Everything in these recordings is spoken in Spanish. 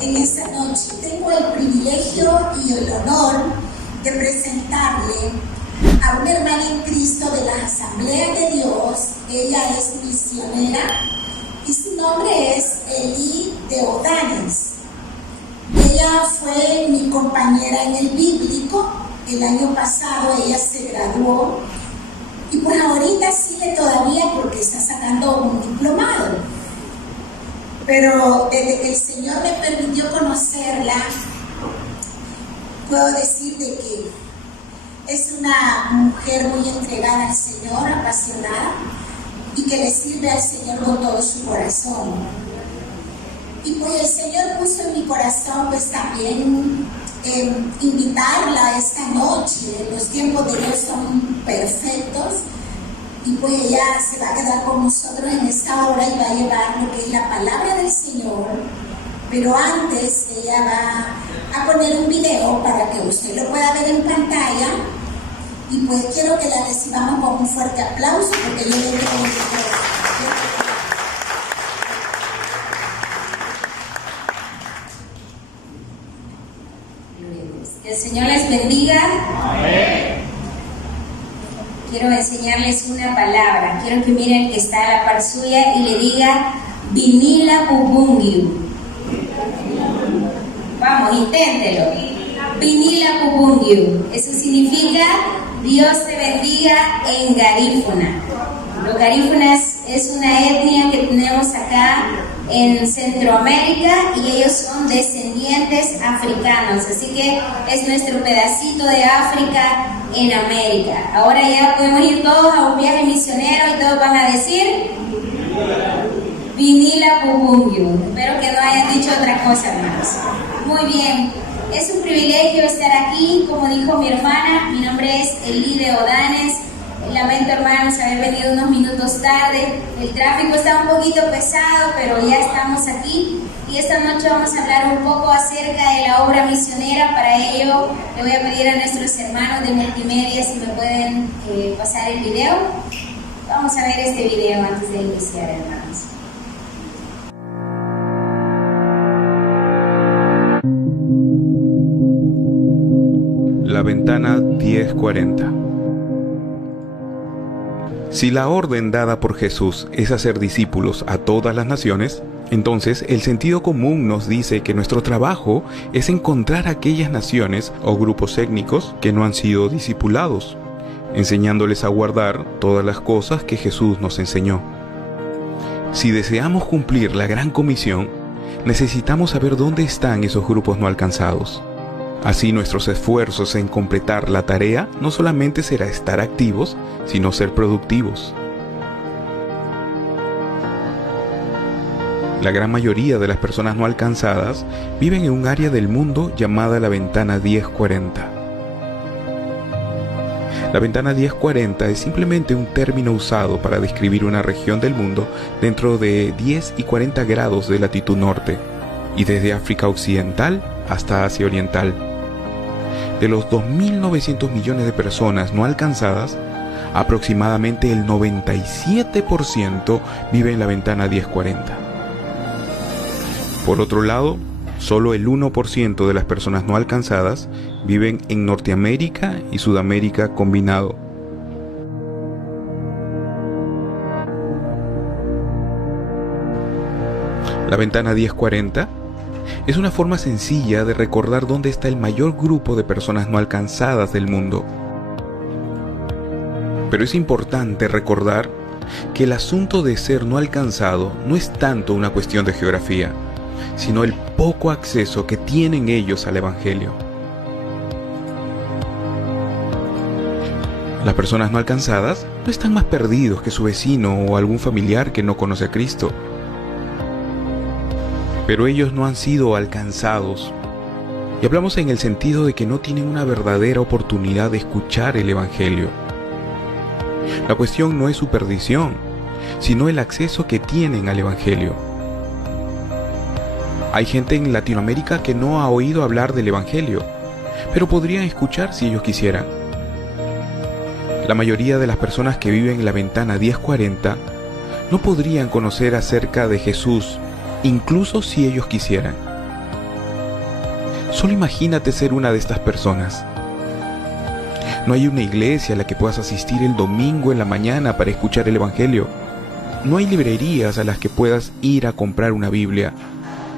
en esta noche. Tengo el privilegio y el honor de presentarle a una hermana en Cristo de las Asambleas de Dios. Ella es misionera y su nombre es Eli de Odanes. Ella fue mi compañera en el bíblico. El año pasado ella se graduó y pues ahorita sigue todavía porque está sacando un diplomado. Pero desde que el Señor me permitió conocerla, puedo decir de que es una mujer muy entregada al Señor, apasionada, y que le sirve al Señor con todo su corazón. Y pues el Señor puso en mi corazón pues también invitarla esta noche. Los tiempos de Dios son perfectos y pues ella se va a quedar con nosotros en esta hora y va a llevar lo que es la palabra del Señor. Pero antes ella va a poner un video para que usted lo pueda ver en pantalla y pues quiero que la recibamos con un fuerte aplauso porque yo le veo Que el Señor les bendiga. Amén. Quiero enseñarles una palabra. Quiero que miren que está a la par suya y le diga Vinila Pubungiu. Vamos, inténtelo. Vinila Pubungiu. Eso significa Dios te bendiga en garífuna. Los garífunas es una etnia que tenemos acá en Centroamérica y ellos son descendientes africanos, así que es nuestro pedacito de África en América. Ahora ya podemos ir todos a un viaje misionero y todos van a decir Vinila Pubungiu. Espero que no hayan dicho otra cosa, hermanos. Muy bien, es un privilegio estar aquí. Como dijo mi hermana, mi nombre es Eli de Odanes. Lamento, hermanos, haber venido unos minutos tarde. El tráfico está un poquito pesado, pero ya estamos aquí. Y esta noche vamos a hablar un poco acerca de la obra misionera. Para ello, le voy a pedir a nuestros hermanos de multimedia si me pueden pasar el video. Vamos a ver este video antes de iniciar, hermanos. La ventana 1040. Si la orden dada por Jesús es hacer discípulos a todas las naciones, entonces el sentido común nos dice que nuestro trabajo es encontrar aquellas naciones o grupos étnicos que no han sido discipulados, enseñándoles a guardar todas las cosas que Jesús nos enseñó. Si deseamos cumplir la gran comisión, necesitamos saber dónde están esos grupos no alcanzados. Así nuestros esfuerzos en completar la tarea no solamente será estar activos, sino ser productivos. La gran mayoría de las personas no alcanzadas viven en un área del mundo llamada la ventana 1040. La ventana 1040 es simplemente un término usado para describir una región del mundo dentro de 10 y 40 grados de latitud norte, y desde África Occidental hasta Asia Oriental. De los 2.900 millones de personas no alcanzadas, aproximadamente el 97% vive en la ventana 1040. Por otro lado, solo el 1% de las personas no alcanzadas viven en Norteamérica y Sudamérica combinado. La ventana 1040 es una forma sencilla de recordar dónde está el mayor grupo de personas no alcanzadas del mundo. Pero es importante recordar que el asunto de ser no alcanzado no es tanto una cuestión de geografía, sino el poco acceso que tienen ellos al Evangelio. Las personas no alcanzadas no están más perdidos que su vecino o algún familiar que no conoce a Cristo. Pero ellos no han sido alcanzados. Y hablamos en el sentido de que no tienen una verdadera oportunidad de escuchar el Evangelio. La cuestión no es su perdición, sino el acceso que tienen al Evangelio. Hay gente en Latinoamérica que no ha oído hablar del Evangelio, pero podrían escuchar si ellos quisieran. La mayoría de las personas que viven en la ventana 1040 no podrían conocer acerca de Jesús, incluso si ellos quisieran. Solo imagínate ser una de estas personas. No hay una iglesia a la que puedas asistir el domingo en la mañana para escuchar el Evangelio. No hay librerías a las que puedas ir a comprar una Biblia.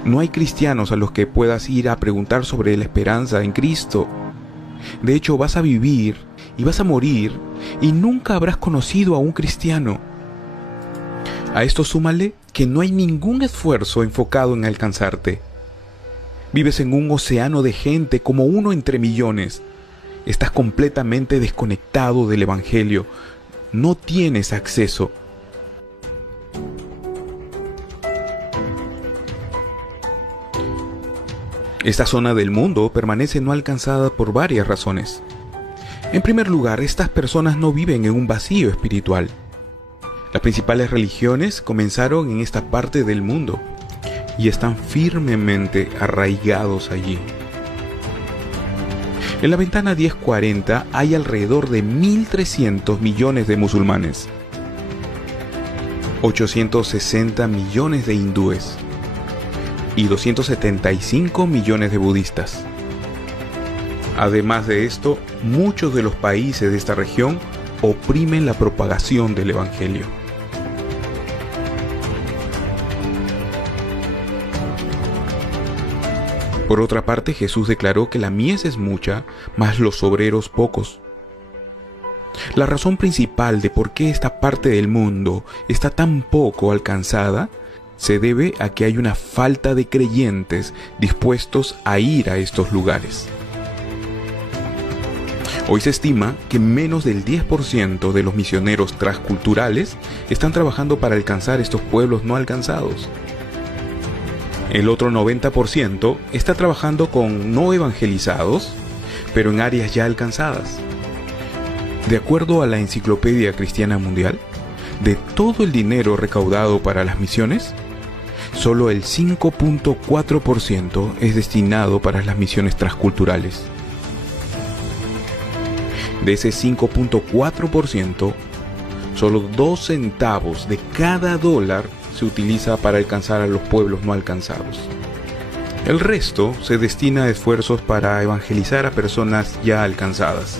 No hay cristianos a los que puedas ir a preguntar sobre la esperanza en Cristo. De hecho, vas a vivir y vas a morir y nunca habrás conocido a un cristiano. A esto súmale que no hay ningún esfuerzo enfocado en alcanzarte. Vives en un océano de gente como uno entre millones. Estás completamente desconectado del Evangelio. No tienes acceso. Esta zona del mundo permanece no alcanzada por varias razones. En primer lugar, estas personas no viven en un vacío espiritual. Las principales religiones comenzaron en esta parte del mundo y están firmemente arraigados allí. En la ventana 1040 hay alrededor de 1.300 millones de musulmanes, 860 millones de hindúes y 275 millones de budistas. Además de esto, muchos de los países de esta región oprimen la propagación del Evangelio. Por otra parte, Jesús declaró que la mies es mucha, mas los obreros pocos. La razón principal de por qué esta parte del mundo está tan poco alcanzada se debe a que hay una falta de creyentes dispuestos a ir a estos lugares. Hoy se estima que menos del 10% de los misioneros transculturales están trabajando para alcanzar estos pueblos no alcanzados. El otro 90% está trabajando con no evangelizados, pero en áreas ya alcanzadas. De acuerdo a la Enciclopedia Cristiana Mundial, de todo el dinero recaudado para las misiones, solo el 5.4% es destinado para las misiones transculturales. De ese 5.4%, solo 2 centavos de cada dólar se utiliza para alcanzar a los pueblos no alcanzados. El resto se destina a esfuerzos para evangelizar a personas ya alcanzadas.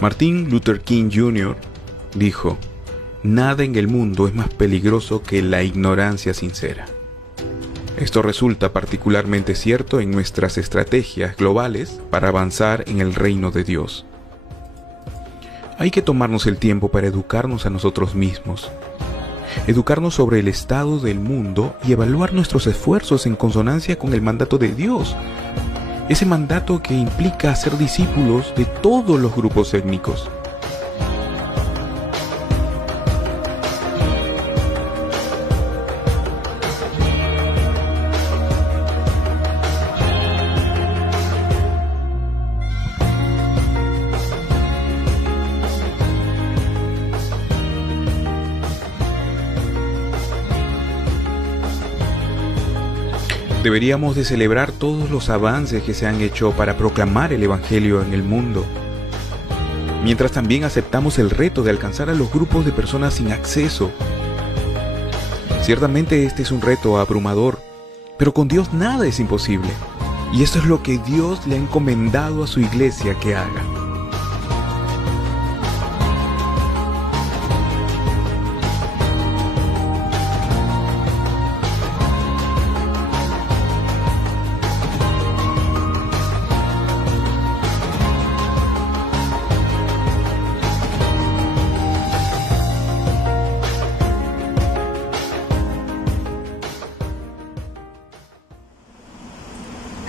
Martin Luther King Jr. dijo: "Nada en el mundo es más peligroso que la ignorancia sincera". Esto resulta particularmente cierto en nuestras estrategias globales para avanzar en el reino de Dios. Hay que tomarnos el tiempo para educarnos a nosotros mismos, educarnos sobre el estado del mundo y evaluar nuestros esfuerzos en consonancia con el mandato de Dios, ese mandato que implica ser discípulos de todos los grupos étnicos. Deberíamos de celebrar todos los avances que se han hecho para proclamar el Evangelio en el mundo, mientras también aceptamos el reto de alcanzar a los grupos de personas sin acceso. Ciertamente este es un reto abrumador, pero con Dios nada es imposible, y esto es lo que Dios le ha encomendado a su iglesia que haga.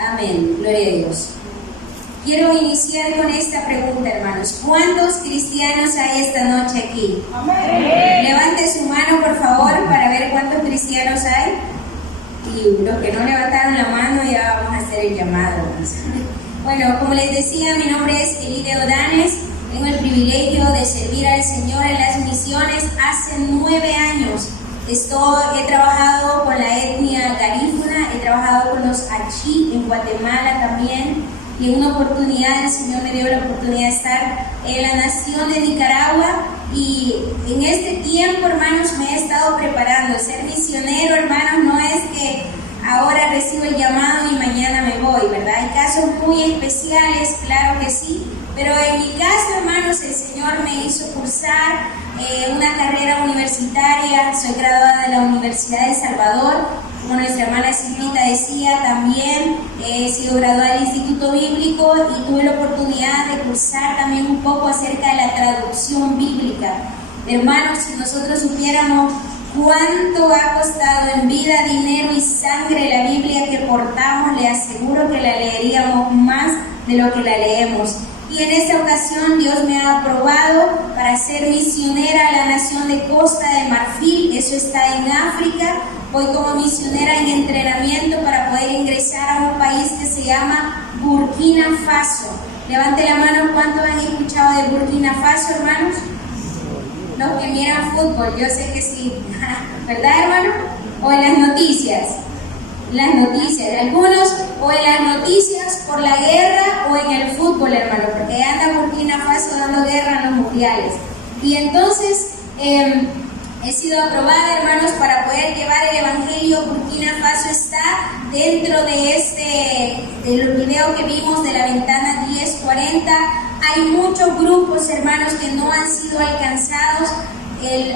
Amén, gloria a Dios. Quiero iniciar con esta pregunta, hermanos. ¿Cuántos cristianos hay esta noche aquí? Amén. Levante su mano, por favor, para ver cuántos cristianos hay. Y los que no levantaron la mano, ya vamos a hacer el llamado. Bueno, como les decía, mi nombre es Elide Odanes. Tengo el privilegio de servir al Señor en las misiones hace 9 años. He trabajado con la etnia garífuna, he trabajado con los achí en Guatemala también, y en una oportunidad el Señor me dio la oportunidad de estar en la nación de Nicaragua, y en este tiempo, hermanos, me he estado preparando. Ser misionero, hermanos, no es que ahora recibo el llamado y mañana me voy, ¿verdad? Hay casos muy especiales, claro que sí, pero en mi caso, hermanos, el Señor me hizo cursar una carrera universitaria. Soy graduada de la Universidad de El Salvador, como nuestra hermana Silvita decía, también he sido graduada del Instituto Bíblico y tuve la oportunidad de cursar también un poco acerca de la traducción bíblica. Hermanos, si nosotros supiéramos cuánto ha costado en vida, dinero y sangre la Biblia que portamos, le aseguro que la leeríamos más de lo que la leemos. Y en esta ocasión Dios me ha aprobado para ser misionera a la nación de Costa de Marfil. Eso está en África. Voy como misionera en entrenamiento para poder ingresar a un país que se llama Burkina Faso. Levante la mano, ¿cuántos han escuchado de Burkina Faso, hermanos? Los que miran fútbol, yo sé que sí, ¿verdad, hermano? O en las noticias, algunos, o en las noticias por la guerra o en el fútbol, hermano, porque anda Burkina Faso dando guerra en los mundiales. Y entonces he sido aprobada, hermanos, para poder llevar el Evangelio. Burkina Faso está dentro del video que vimos de la ventana 1040. Hay muchos grupos, hermanos, que no han sido alcanzados.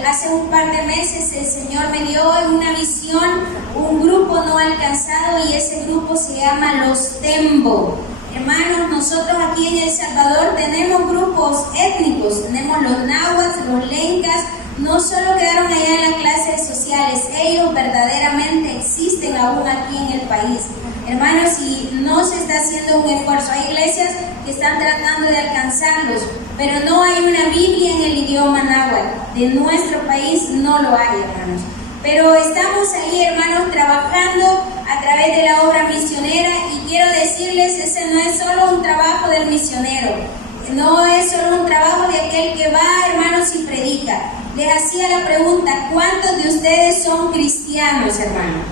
Hace un par de meses el Señor me dio en una visión un grupo no alcanzado y ese grupo se llama los Tembo. Hermanos, nosotros aquí en El Salvador tenemos grupos étnicos, tenemos los náhuatl, los lencas. No solo quedaron allá en las clases sociales, ellos verdaderamente existen aún aquí en el país. Hermanos, y no se está haciendo un esfuerzo. Hay iglesias que están tratando de alcanzarlos, pero no hay una Biblia en el idioma náhuatl. De nuestro país no lo hay, hermanos. Pero estamos ahí, hermanos, trabajando a través de la obra misionera, y quiero decirles, ese no es solo un trabajo del misionero, no es solo un trabajo de aquel que va, hermanos, y predica. Les hacía la pregunta, ¿cuántos de ustedes son cristianos, hermanos?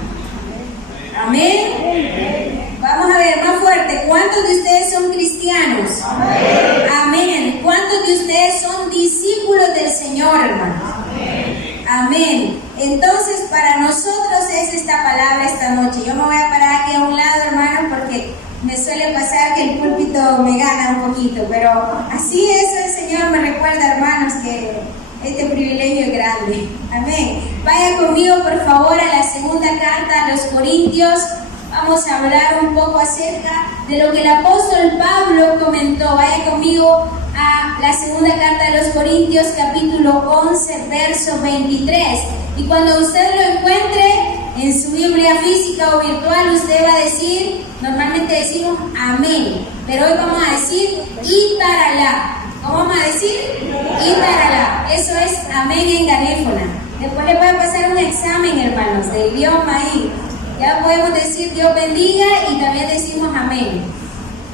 ¿Amén? Vamos a ver más fuerte, ¿cuántos de ustedes son cristianos? Amén. Amén. ¿Cuántos de ustedes son discípulos del Señor, hermanos? Amén. Amén. Entonces, para nosotros es esta palabra esta noche. Yo me voy a parar aquí a un lado, hermanos, porque me suele pasar que el púlpito me gana un poquito, pero así es, el Señor me recuerda, hermanos, que este privilegio es grande. Amén. Vaya conmigo, por favor, a la segunda carta a los Corintios. Vamos a hablar un poco acerca de lo que el apóstol Pablo comentó. Vaya conmigo a la segunda carta de los Corintios, capítulo 11, verso 23. Y cuando usted lo encuentre en su Biblia física o virtual, usted va a decir, normalmente decimos amén, pero hoy vamos a decir itaralá. ¿Cómo vamos a decir? Itaralá. Eso es amén en garífuna. Después le voy a pasar un examen, hermanos, de idioma ahí. Ya podemos decir Dios bendiga y también decimos amén.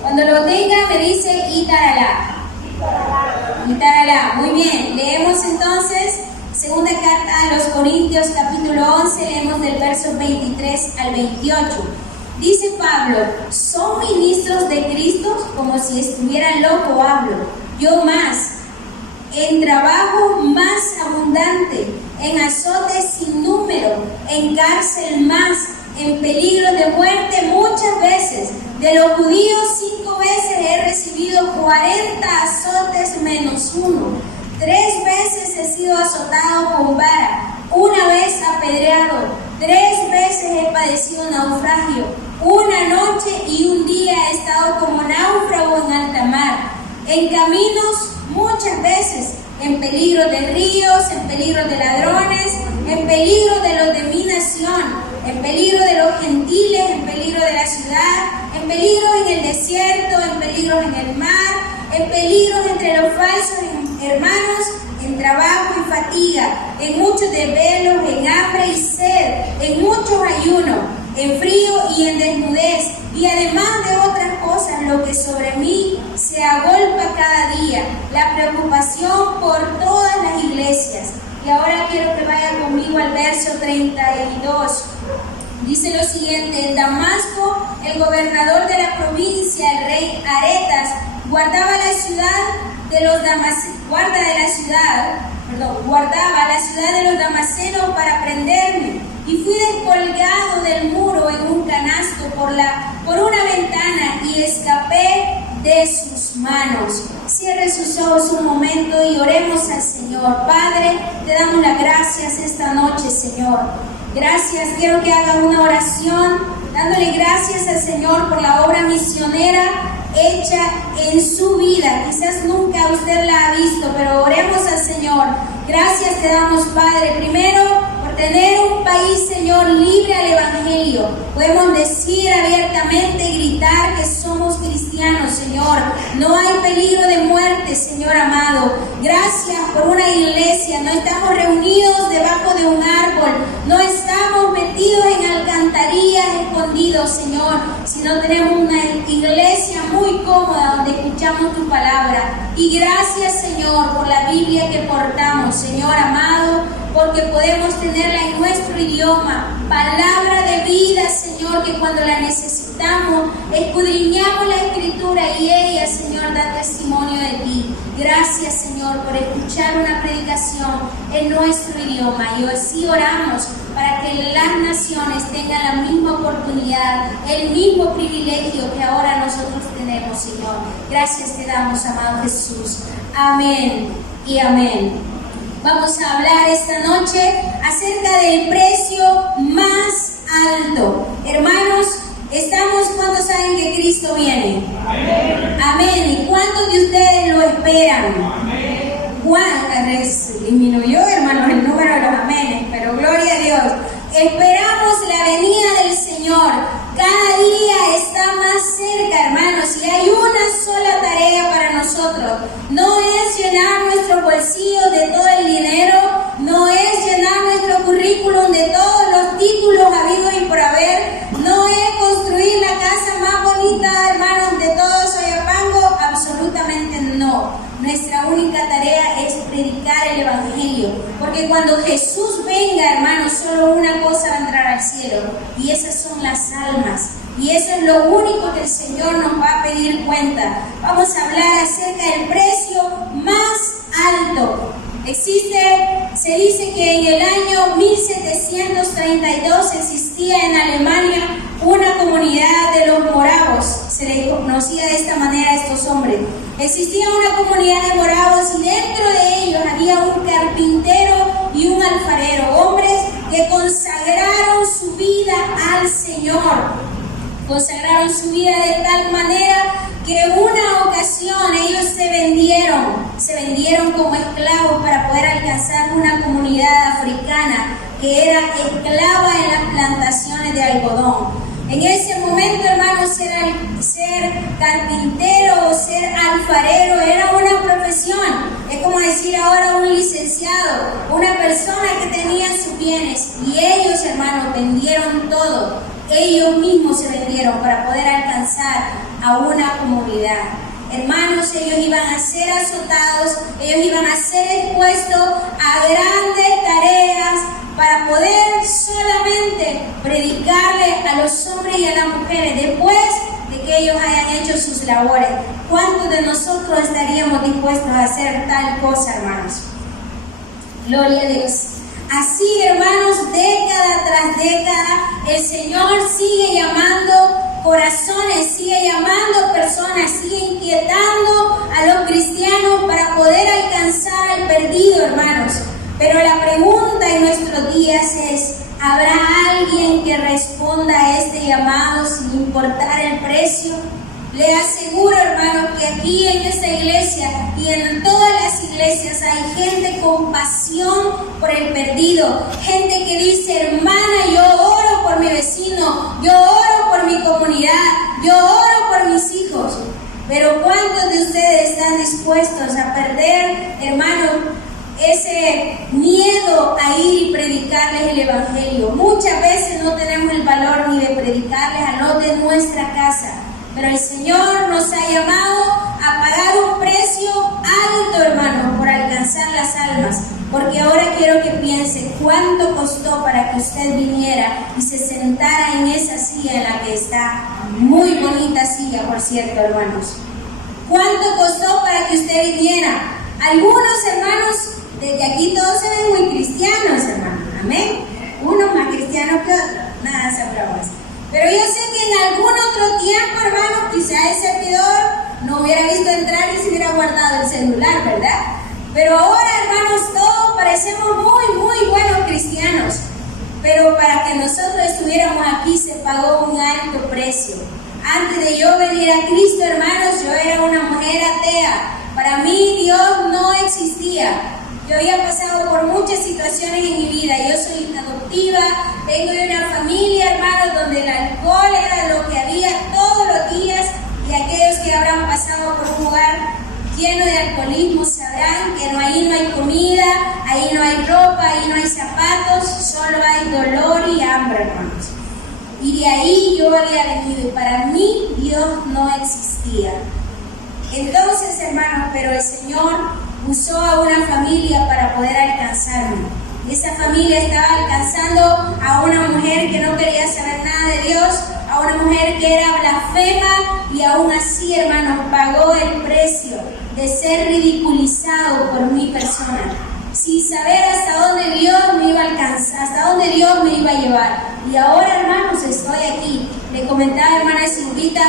Cuando lo tenga me dice itaralá. Itaralá. Muy bien. Leemos entonces segunda carta a los Corintios, capítulo 11, leemos del verso 23 al 28. Dice Pablo, ¿son ministros de Cristo? Como si estuvieran loco hablo. Yo más, en trabajo más abundante, en azotes sin número, en cárcel más, en peligro de muerte muchas veces. De los judíos 5 veces he recibido 40 azotes menos 1. 3 veces he sido azotado con vara, 1 vez apedreado, 3 veces he padecido naufragio, 1 noche y 1 día he estado como náufrago en alta mar, en caminos muchas veces, en peligro de ríos, en peligro de ladrones, en peligro de los de mi nación, en peligro de los gentiles, en peligro de la ciudad, en peligro en el desierto, en peligro en el mar, en peligro entre los falsos hermanos, en trabajo y fatiga, en muchos desvelos, en hambre y sed, en muchos ayunos, en frío y en desnudez, y además de otras cosas, lo que sobre mí se agolpa cada día, la preocupación por todas las iglesias. Y ahora quiero que vaya conmigo al verso 32. Dice lo siguiente: en Damasco, el gobernador de la provincia, el rey Aretas, guarda de la ciudad, guardaba la ciudad de los Damascenos para prenderme, y fui descolgado del muro en un canasto por una ventana y escapé de sus manos. Cierre sus ojos un momento y oremos al Señor. Padre, te damos las gracias esta noche, Señor. Gracias, quiero que haga una oración dándole gracias al Señor por la obra misionera hecha en su vida. Quizás nunca usted la ha visto, pero oremos al Señor. Gracias te damos, Padre, primero por tener un país, Señor, libre al Evangelio. Podemos decir abiertamente, gritar que somos cristianos, Señor. No hay peligro de muerte, Señor amado. Gracias por una iglesia. No estamos reunidos debajo de un árbol. No estamos metidos en alcantarillas escondidos, Señor, sino tenemos una iglesia muy cómoda donde escuchamos tu palabra. Y gracias, Señor, por la Biblia que portamos, Señor amado, porque podemos tenerla en nuestro idioma, palabra de vida, Señor, que cuando la necesitamos, escudriñamos la Escritura y ella, Señor, da testimonio de ti. Gracias, Señor, por escuchar una predicación en nuestro idioma. Y así oramos para que las naciones tengan la misma oportunidad, el mismo privilegio que ahora nosotros tenemos, Señor. Gracias te damos, amado Jesús. Amén y amén. Vamos a hablar esta noche acerca del precio más alto. Hermanos, ¿cuántos saben que Cristo viene? Amén. Amén. ¿Y cuántos de ustedes lo esperan? Amén. Disminuyó, hermanos, el número de los amenes, pero gloria a Dios. Esperamos la venida del Señor. Cada día está más cerca, hermanos, y hay una sola tarea para nosotros. No es llenar nuestros bolsillos de todo el dinero, no es llenar nuestro currículum de todos los títulos habidos y por haber, no es construir la casa más bonita, hermanos, de todo Soyapango, absolutamente no. Nuestra única tarea es predicar el Evangelio, porque cuando Jesús venga, hermanos, solo una cosa va a entrar al cielo, y esas son las almas. Y eso es lo único que el Señor nos va a pedir cuenta. Vamos a hablar acerca del precio más alto. Se dice que en el año 1732 existía en Alemania una comunidad de los moravos. Se les conocía de esta manera a estos hombres. Existía una comunidad de moravos y dentro de ellos había un carpintero y un alfarero, hombres que consagraron su vida al Señor. Consagraron su vida de tal manera que en una ocasión ellos se vendieron como esclavos para poder alcanzar una comunidad africana que era esclava en las plantaciones de algodón. En ese momento, hermanos, ser carpintero o ser alfarero era una profesión. Es como decir ahora un licenciado, una persona que tenía sus bienes. Y ellos, hermanos, vendieron todo. Ellos mismos se vendieron para poder alcanzar a una comunidad. Hermanos, ellos iban a ser azotados, ellos iban a ser expuestos a grandes tareas para poder solamente predicarle a los hombres y a las mujeres después de que ellos hayan hecho sus labores. ¿Cuántos de nosotros estaríamos dispuestos a hacer tal cosa, hermanos? Gloria a Dios. Así, hermanos, década tras década, el Señor sigue llamando corazones, sigue llamando personas, sigue inquietando a los cristianos para poder alcanzar al perdido, hermanos. Pero la pregunta en nuestros días es, ¿habrá alguien que responda a este llamado sin importar el precio? Le aseguro, hermanos, que aquí en esta iglesia y en todas las iglesias hay gente con pasión por el perdido, gente que dice, hermana, yo oro por mi vecino, yo oro por mi comunidad, yo oro por mis hijos. Pero ¿cuántos de ustedes están dispuestos a perder, hermanos, ese miedo a ir y predicarles el Evangelio? Muchas veces no tenemos el valor ni de predicarles a los de nuestra casa. Pero el Señor nos ha llamado a pagar un precio alto, hermano, por alcanzar las almas. Porque ahora quiero que piense cuánto costó para que usted viniera y se sentara en esa silla en la que está. Muy bonita silla, por cierto, hermanos. ¿Cuánto costó para que usted viniera? Algunos, hermanos, de que aquí todos se ven muy cristianos, hermano. Amén. Unos más cristianos que otros. Nada se bromas. Pero yo sé que en algún otro tiempo, hermano, quizá el servidor no hubiera visto entrar y se hubiera guardado el celular, ¿verdad? Pero ahora, hermanos, todos parecemos muy buenos cristianos. Pero para que nosotros estuviéramos aquí se pagó un alto precio. Antes de yo venir a Cristo, hermanos, yo era una mujer atea. Para mí Dios no existía. Yo había pasado por muchas situaciones en mi vida. Yo soy adoptiva, vengo de una familia, hermanos, donde el alcohol era lo que había todos los días. Y aquellos que habrán pasado por un hogar lleno de alcoholismo sabrán que ahí no hay comida, ahí no hay ropa, ahí no hay zapatos, solo hay dolor y hambre, hermanos. Y de ahí yo había venido y para mí Dios no existía. Entonces, hermanos, pero el Señor usó a una familia para poder alcanzarme. Y esa familia estaba alcanzando a una mujer que no quería saber nada de Dios, a una mujer que era blasfema y aún así, hermanos, pagó el precio de ser ridiculizado por mi persona, sin saber hasta dónde Dios me iba a alcanzar, hasta dónde Dios me iba a llevar. Y ahora, hermanos, estoy aquí. Le comentaba, hermana Silvita,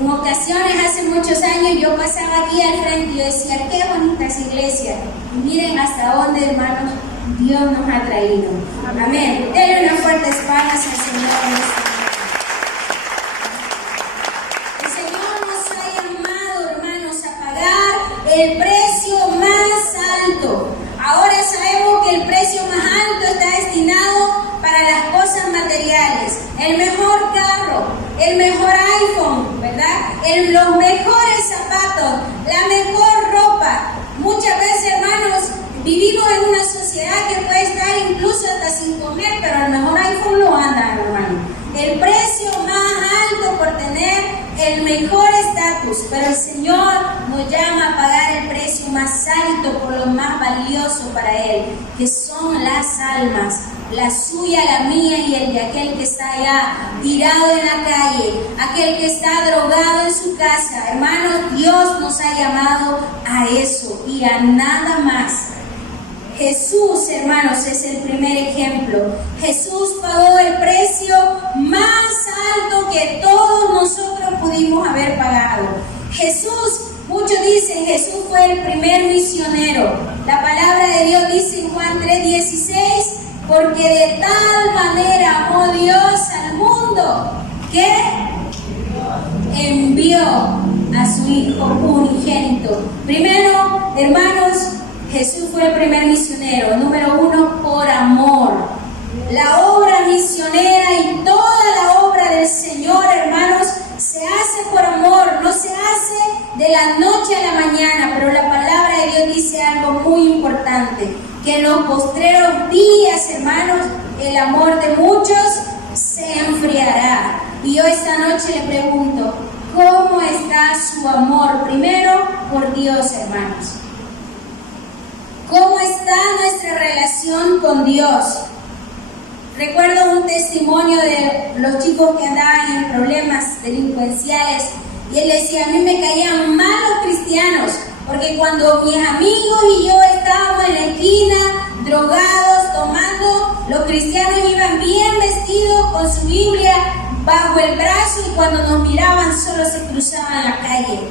en ocasiones, hace muchos años, yo pasaba aquí al frente y yo decía, qué bonita es iglesia. Y miren hasta dónde, hermanos, Dios nos ha traído. Amén. Denle unas fuertes palmas al Señor. El Señor nos ha llamado, hermanos, a pagar el precio más alto. Ahora sabemos que el precio más alto está destinado para las cosas materiales. El mejor carro, el mejor iPhone, ¿verdad? Los mejores zapatos, la mejor ropa. Muchas veces, hermanos, vivimos en una sociedad que puede estar incluso hasta sin comer, pero el mejor iPhone lo anda, hermano. El precio más alto por tener el mejor estatus, pero el Señor nos llama a pagar el precio más alto por lo más valioso para Él, que son las almas, la suya, la mía y el de aquel que está allá tirado en la calle, aquel que está drogado en su casa. Hermanos, Dios nos ha llamado a eso y a nada más. Jesús, hermanos, es el primer ejemplo. Jesús pagó el precio más alto que todos nosotros pudimos haber pagado. Jesús, muchos dicen, Jesús fue el primer misionero. La palabra de Dios dice en Juan 3:16, porque de tal manera amó Dios al mundo que envió a su Hijo unigénito. Primero, hermanos, Jesús fue el primer misionero. Número 1, por amor. La obra misionera y toda la obra del Señor, hermanos, se hace por amor, no se hace de la noche a la mañana. Pero la palabra de Dios dice algo muy importante, que en los postreros días, hermanos, el amor de muchos se enfriará. Y yo esta noche le pregunto, ¿cómo está su amor? Primero, por Dios, hermanos. ¿Cómo está nuestra relación con Dios? Recuerdo un testimonio de los chicos que andaban en problemas delincuenciales y él decía, a mí me caían mal los cristianos, porque cuando mis amigos y yo estábamos en la esquina, drogados, tomando, los cristianos iban bien vestidos con su Biblia bajo el brazo y cuando nos miraban solo se cruzaban la calle.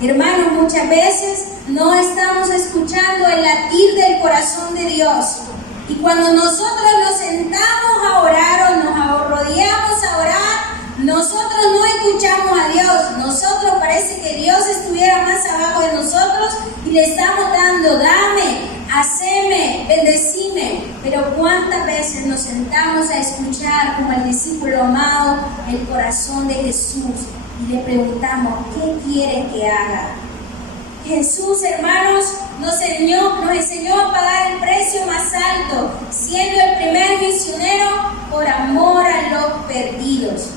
Hermanos, muchas veces no estamos escuchando el latir del corazón de Dios. Y cuando nosotros nos sentamos a orar o nos arrodillamos a orar, nosotros no escuchamos a Dios. Nosotros parece que Dios estuviera más abajo de nosotros y le estamos dando, dame, haceme, bendecime. Pero cuántas veces nos sentamos a escuchar como el discípulo amado el corazón de Jesús y le preguntamos, ¿qué quiere que haga? Jesús, hermanos, nos enseñó a pagar el precio más alto, siendo el primer misionero por amor a los perdidos.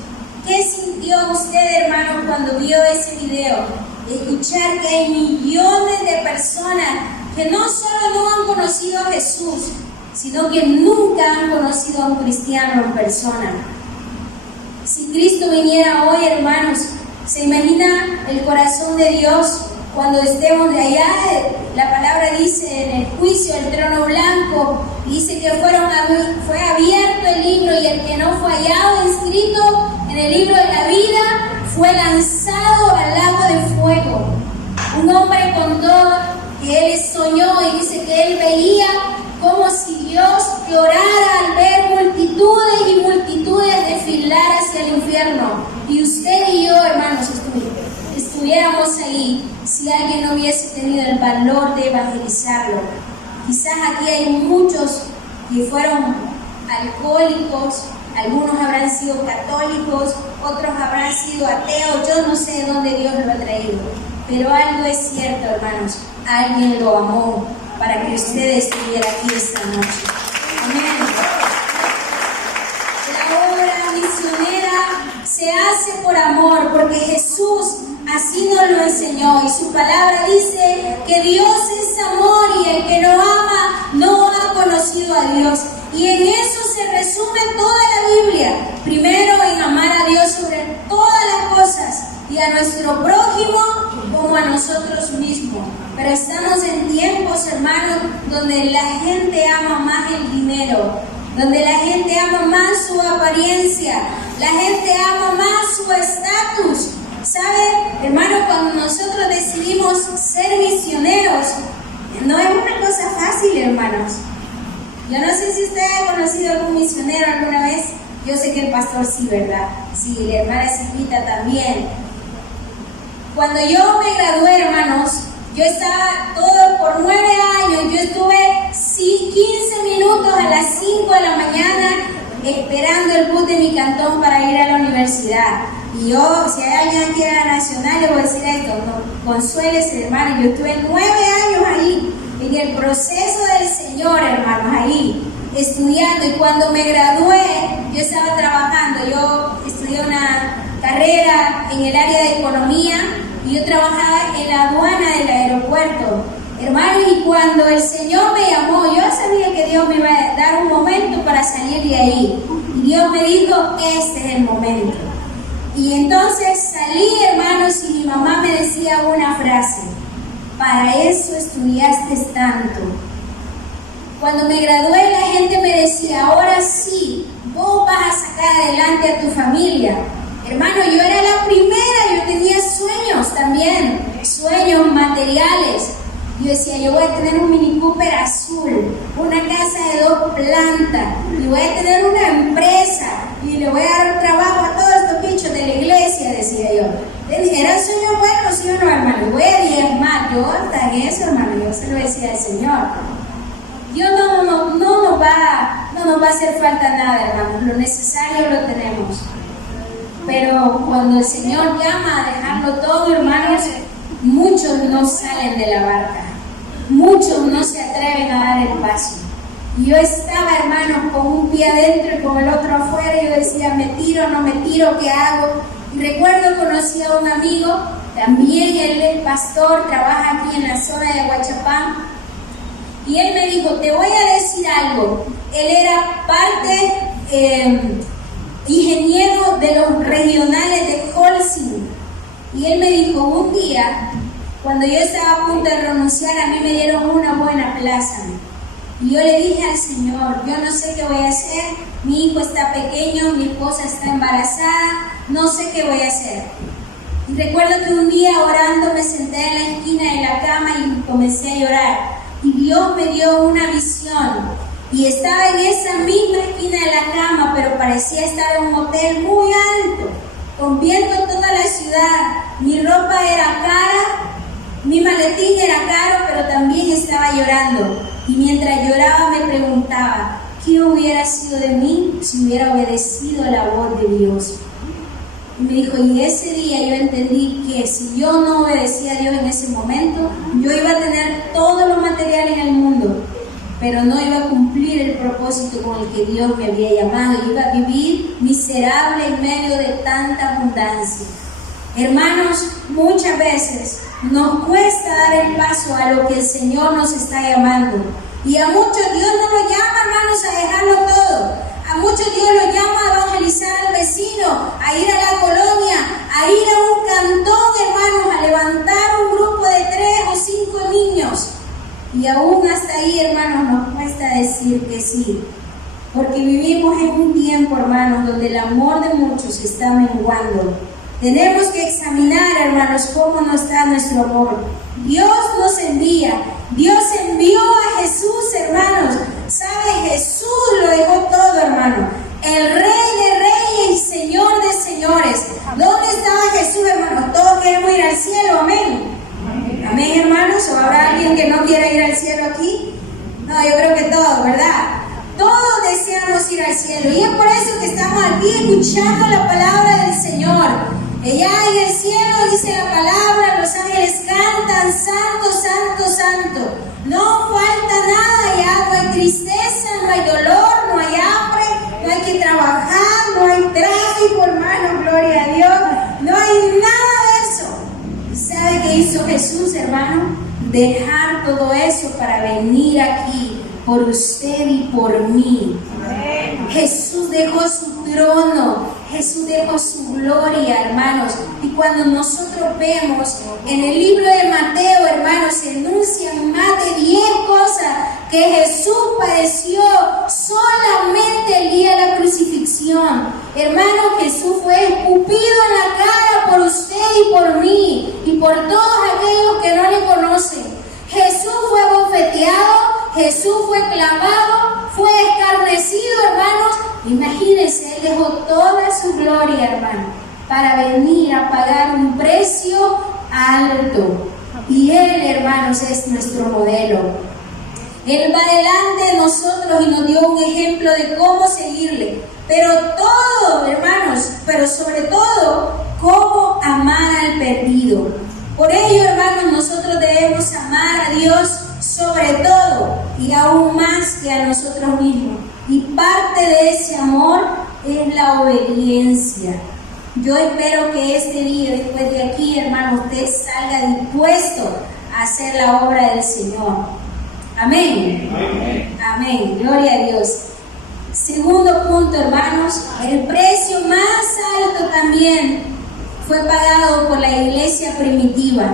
¿Qué sintió usted, hermano, cuando vio ese video? Escuchar que hay millones de personas que no solo no han conocido a Jesús, sino que nunca han conocido a un cristiano en persona. Si Cristo viniera hoy, hermanos, ¿se imagina el corazón de Dios cuando estemos de allá, la palabra dice en el juicio, el trono blanco, dice que fue abierto el libro y el que no fue hallado inscrito en el libro de la vida fue lanzado al lago de fuego. Un hombre contó que él soñó y dice que él veía como si Dios llorara al ver multitudes y multitudes desfilar hacia el infierno. Y usted y yo, hermanos, estuviéramos ahí si alguien no hubiese tenido el valor de evangelizarlo. Quizás aquí hay muchos que fueron alcohólicos, algunos habrán sido católicos, otros habrán sido ateos, yo no sé de dónde Dios lo ha traído. Pero algo es cierto, hermanos, alguien lo amó para que usted estuviera aquí esta noche. Amén. La obra misionera se hace por amor, porque Jesús así nos lo enseñó, y su palabra dice que Dios es amor y el que no ama no ha conocido a Dios. Y en eso se resume toda la Biblia. Primero en amar a Dios sobre todas las cosas y a nuestro prójimo como a nosotros mismos. Pero estamos en tiempos, hermanos, donde la gente ama más el dinero, donde la gente ama más su apariencia, la gente ama más su estatus. ¿Sabe, hermano? Cuando nosotros decidimos ser misioneros, no es una cosa fácil, hermanos. Yo no sé si usted ha conocido algún misionero alguna vez. Yo sé que el pastor sí, ¿verdad? Sí, la hermana Silvita también. Cuando yo me gradué, hermanos, yo estaba todo por 9 años. Yo estuve 15 minutos a las 5 de la mañana esperando el bus de mi cantón para ir a la universidad. Y yo, si hay alguien aquí a la Nacional, le voy a decir esto: no, consuélese, hermano. Yo estuve 9 años ahí, en el proceso del Señor, hermanos, ahí, estudiando. Y cuando me gradué, yo estaba trabajando. Yo estudié una carrera en el área de economía y yo trabajaba en la aduana del aeropuerto. Hermano, y cuando el Señor me llamó, yo sabía que Dios me iba a dar un momento para salir de ahí. Y Dios me dijo: este es el momento. Y entonces salí, hermanos, y mi mamá me decía una frase: para eso estudiaste tanto. Cuando me gradué, la gente me decía: ahora sí, vos vas a sacar adelante a tu familia. Hermano, yo era la primera, yo tenía sueños también, sueños materiales. Yo decía: yo voy a tener un Mini Cooper azul, una casa de 2 plantas, y voy a tener una empresa, y le voy a dar trabajo a todos estos bichos de la iglesia, decía yo. Eran sueños buenos, ¿sí o no, hermano? Y voy a diezmar, yo hasta en eso, hermano, yo se lo decía al Señor. Dios no nos va a hacer falta nada, hermano, lo necesario lo tenemos. Pero cuando el Señor llama a dejarlo todo, hermanos, muchos no salen de la barca, muchos no se atreven a dar el paso. Y yo estaba, hermanos, con un pie adentro y con el otro afuera, y yo decía: me tiro, no me tiro, ¿qué hago? Y recuerdo, conocí a un amigo, también él es pastor, trabaja aquí en la zona de Huachapán, y él me dijo: te voy a decir algo. Él era parte ingeniero de los regionales de Holcim. Y él me dijo: un día, cuando yo estaba a punto de renunciar, a mí me dieron una buena plaza. Y yo le dije al Señor: yo no sé qué voy a hacer, mi hijo está pequeño, mi esposa está embarazada, no sé qué voy a hacer. Y recuerdo que un día, orando, me senté en la esquina de la cama y comencé a llorar. Y Dios me dio una visión. Y estaba en esa misma esquina de la cama, pero parecía estar en un hotel muy alto, con viento toda la ciudad. Mi ropa era cara, mi maletín era caro, pero también estaba llorando. Y mientras lloraba me preguntaba: ¿qué hubiera sido de mí si hubiera obedecido la voz de Dios? Y me dijo: y ese día yo entendí que si yo no obedecía a Dios en ese momento, yo iba a tener todo lo material en el mundo, pero no iba a cumplir el propósito con el que Dios me había llamado. Iba a vivir miserable en medio de tanta abundancia. Hermanos, muchas veces nos cuesta dar el paso a lo que el Señor nos está llamando. Y a muchos Dios no los llama, hermanos, a dejarlo todo. A muchos Dios los llama a evangelizar al vecino, a ir a la colonia, a ir a un cantón, hermanos, a levantar un grupo de Y aún hasta ahí, hermanos, nos cuesta decir que sí. Porque vivimos en un tiempo, hermanos, donde el amor de muchos está menguando. Tenemos que examinar, hermanos, cómo no está nuestro amor. Dios nos envía. Dios envió a Jesús, hermanos. ¿Sabe? Jesús lo dejó todo, hermano. El Rey de Reyes y Señor de Señores. ¿Dónde estaba Jesús, hermanos? Todos queremos ir al cielo, amén. Amén, hermanos. ¿O habrá alguien que no quiera ir al cielo aquí? No, yo creo que todos, ¿verdad? Todos deseamos ir al cielo. Y es por eso que estamos aquí escuchando la palabra del Señor. Allá en el cielo dice la palabra, los ángeles cantan, santo, santo, santo. No falta nada, ya no hay tristeza, no hay dolor, no hay hambre, no hay que trabajar, no hay tráfico, hermano, gloria a Dios. No hay nada de eso. ¿Y sabe qué hizo Jesús, hermano? Dejar todo eso para venir aquí por usted y por mí. Jesús dejó su trono, Jesús dejó su gloria, hermanos. Y cuando nosotros vemos en el libro de Mateo, hermanos, se enuncian más de 10 cosas que Jesús padeció solamente el día de la crucifixión. Hermano, Jesús fue escupido en la cara por usted y por mí y por todos aquellos que no le conocen. Jesús fue bofeteado, Jesús fue clavado, fue escarnecido, hermanos. Imagínense, Él dejó toda su gloria, hermano, para venir a pagar un precio alto. Y Él, hermanos, es nuestro modelo. Él va delante de nosotros y nos dio un ejemplo de cómo seguirle. Pero todo, hermanos, pero sobre todo, cómo amar al perdido. Por ello, hermanos, nosotros debemos amar a Dios sobre todo y aún más que a nosotros mismos. Y parte de ese amor es la obediencia. Yo espero que este día, después de aquí, hermano, usted salga dispuesto a hacer la obra del Señor. Amén. Amén. Amén. Gloria a Dios. Segundo punto, hermanos, el precio más alto también fue pagado por la iglesia primitiva.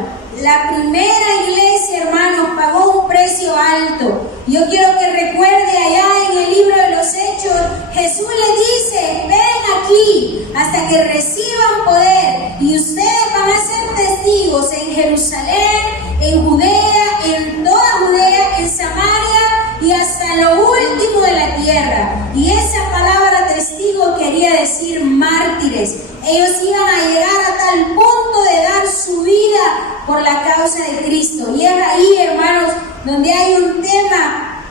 La primera iglesia, hermanos, pagó un precio alto. Yo quiero que recuerde allá en el libro de los Hechos, Jesús le dice, ven aquí hasta que reciban poder y ustedes van a ser testigos en Jerusalén, en Judea, en toda Judea, en Samaria y hasta lo último de la tierra. Y esa palabra testigo quería decir mártires. Ellos iban a llegar a tal punto de dar su vida por la causa de Cristo. Y es ahí, hermanos, donde hay un tema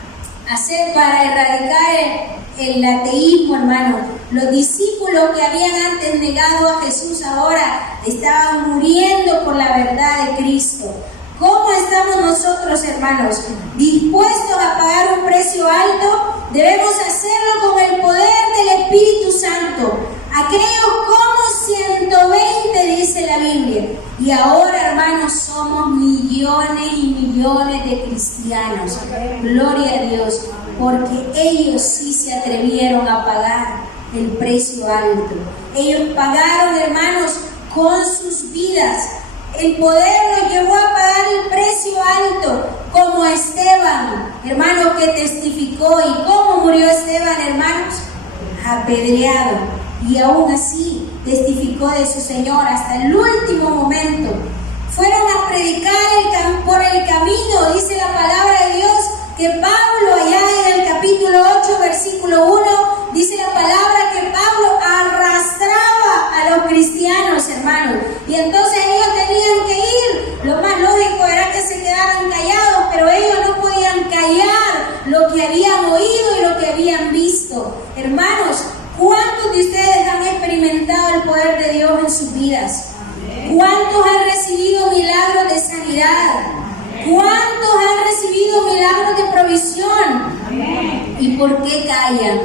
a hacer para erradicar el ateísmo, hermanos. Los discípulos que habían antes negado a Jesús ahora estaban muriendo por la verdad de Cristo. ¿Cómo estamos nosotros, hermanos? ¿Dispuestos a pagar un precio alto? Debemos hacerlo con el poder del Espíritu Santo. Aquellos como 120, dice la Biblia. Y ahora, hermanos, somos millones y millones de cristianos. Gloria a Dios, porque ellos sí se atrevieron a pagar el precio alto. Ellos pagaron, hermanos, con sus vidas. El poder nos llevó a pagar el precio alto, como Esteban, hermanos, que testificó. ¿Y cómo murió Esteban, hermanos? Apedreado. Y aún así testificó de su Señor hasta el último momento. Fueron a predicar por el camino, dice la palabra de Dios, que Pablo, allá en el capítulo 8, versículo 1, dice la palabra que Pablo arrastraba a los cristianos, hermanos. Y entonces ellos tenían que ir. Lo más lógico era que se quedaran callados, pero ellos no podían callar lo que habían oído y lo que habían visto. Hermanos, ¿cuántos de ustedes han experimentado el poder de Dios en sus vidas? ¿Cuántos han recibido milagros de sanidad? ¿Cuántos han recibido milagros de provisión? ¿Y por qué callan?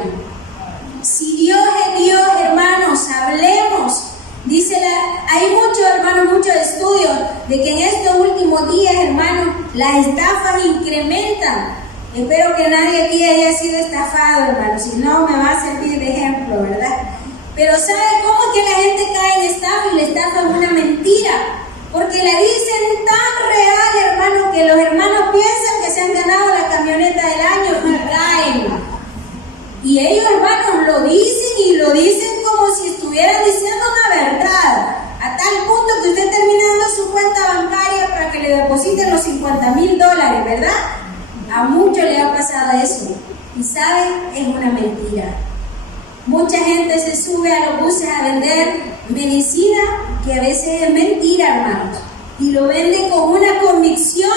Si Dios es Dios, hermanos, hablemos. Dice hay muchos, hermanos, muchos estudios de que en estos últimos días, hermanos, las estafas incrementan. Espero que nadie aquí haya sido estafado, hermanos, si no me va a servir de ejemplo, ¿verdad? Pero ¿sabe cómo es que la gente cae en estafa y la estafa es una mentira? porque la dicen tan real, hermano, que los hermanos piensan que se han ganado la camioneta del año y caen. Y ellos, hermanos, lo dicen como si estuvieran diciendo una verdad, a tal punto que usted terminando su cuenta bancaria para que le depositen los $50,000, ¿verdad? A muchos le ha pasado eso. Y saben, es una mentira. Mucha gente se sube a los buses a vender medicina que a veces es mentira, hermanos. Y lo venden con una convicción,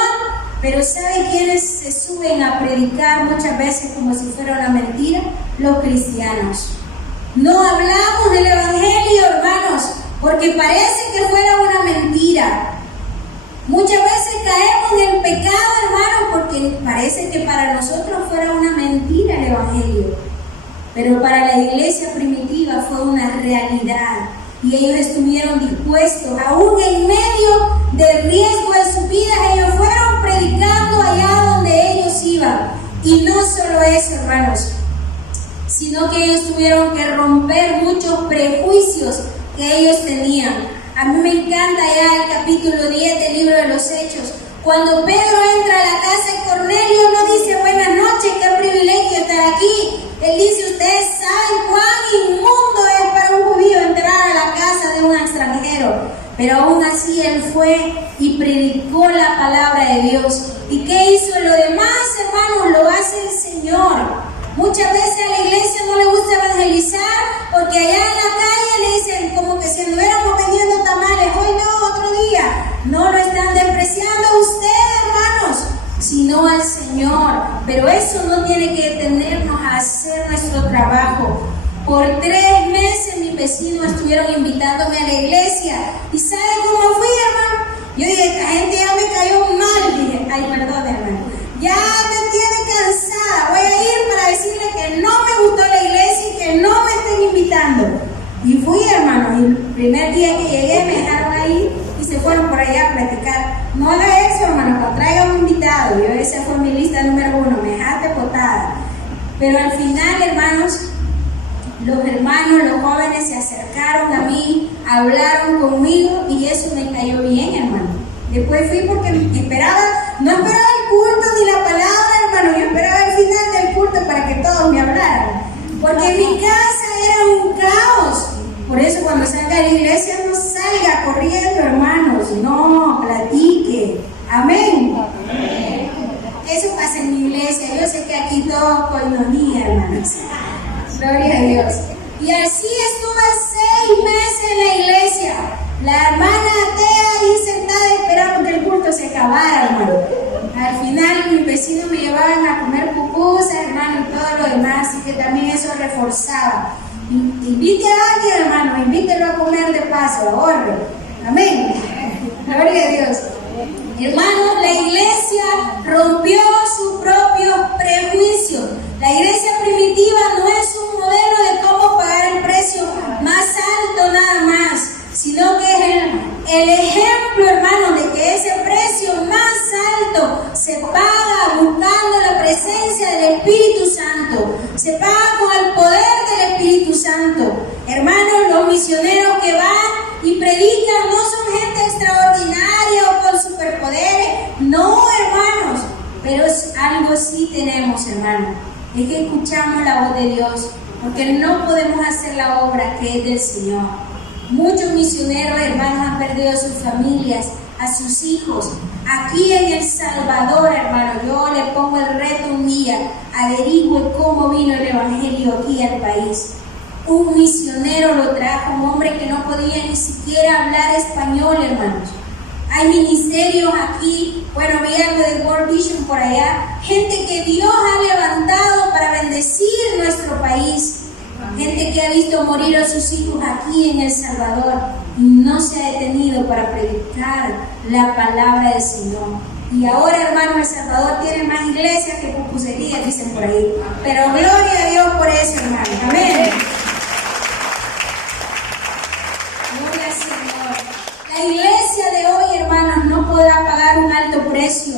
pero ¿sabe quiénes se suben a predicar muchas veces como si fuera una mentira? Los cristianos. No hablamos del evangelio, hermanos, porque parece que fuera una mentira. Muchas veces caemos en el pecado, hermanos, porque parece que para nosotros fuera una mentira el evangelio. Pero para la iglesia primitiva fue una realidad. Y ellos estuvieron dispuestos, aún en medio del riesgo de sus vidas, ellos fueron predicando allá donde ellos iban. Y no solo eso, hermanos, sino que ellos tuvieron que romper muchos prejuicios que ellos tenían. A mí me encanta ya el capítulo 10 del libro de los Hechos. Cuando Pedro entra a la casa de Cornelio, no dice buenas noches, qué privilegio estar aquí. Él dice, ustedes saben cuán inmundo es para un judío entrar a la casa de un extranjero. Pero aún así él fue y predicó la palabra de Dios. ¿Y qué hizo? Lo demás, hermanos, lo hace el Señor. Muchas veces a la iglesia no le gusta evangelizar porque allá en la calle le dicen como que si anduviéramos vendiendo tamales, hoy no, otro día. No lo están despreciando a ustedes, hermanos, sino al Señor. Pero eso no tiene que detenernos a hacer nuestro trabajo. Por 3 meses mis vecinos estuvieron invitándome a la iglesia. ¿Y sabe cómo fui, hermano? Yo dije, esta gente ya me cayó mal. Dije, ay, perdón, hermano. Ya me tiene cansada. Voy a ir para decirle que no me gustó la iglesia y que no me estén invitando. Y fui, hermano. Y el primer día que llegué me dejaron ahí y se fueron por allá a platicar. No haga eso, hermano, cuando traiga un invitado. Yo, esa fue mi lista número 1. Me dejaste botada. Pero al final, hermanos, los jóvenes se acercaron a mí, hablaron conmigo y eso me cayó bien, hermano. Después fui porque no esperaba el culto ni la palabra, hermano. Yo esperaba el final del culto para que todos me hablaran. Porque mi casa era un caos. Por eso cuando salga a la iglesia no salga corriendo, hermanos. No, platique. Amén. Eso pasa en mi iglesia. Yo sé que aquí todo coinonía, hermanos. Gloria a Dios. Y así estuve 6 meses en la iglesia. La hermana atea ahí sentada esperando que el culto se acabara, hermano. Al final mis vecinos me llevaban a comer pupusas, hermano, y todo lo demás, así que también eso reforzaba. Invite a alguien, hermano, invítelo a comer de paso, ahorre. Amén. Gloria a Dios. Hermano, la iglesia rompió sus propios prejuicios. La iglesia primitiva no es un modelo de cómo pagar el precio más alto nada más, sino que es el ejemplo, hermano, de que ese precio más alto se paga buscando la presencia del Espíritu Santo, se paga con el poder del Espíritu Santo. Hermanos, los misioneros que van y predican no son gente extraordinaria o con superpoderes, no, hermanos, pero algo sí tenemos, hermano, es que escuchamos la voz de Dios, porque no podemos hacer la obra que es del Señor. Muchos misioneros, hermanos, han perdido sus familias, a sus hijos. Aquí en El Salvador, hermano, yo le pongo el reto un día, averigüe cómo vino el evangelio aquí al país. Un misionero lo trajo, un hombre que no podía ni siquiera hablar español, hermanos. Hay ministerios aquí, bueno, vi algo de World Vision por allá, gente que Dios ha levantado para bendecir nuestro país. Gente que ha visto morir a sus hijos aquí en El Salvador y no se ha detenido para predicar la palabra del Señor. Y ahora, hermano, El Salvador tiene más iglesias que pupuserías, dicen por ahí. Pero gloria a Dios por eso, hermano. Amén. Gloria al Señor. La iglesia de hoy, hermanos, no podrá pagar un alto precio.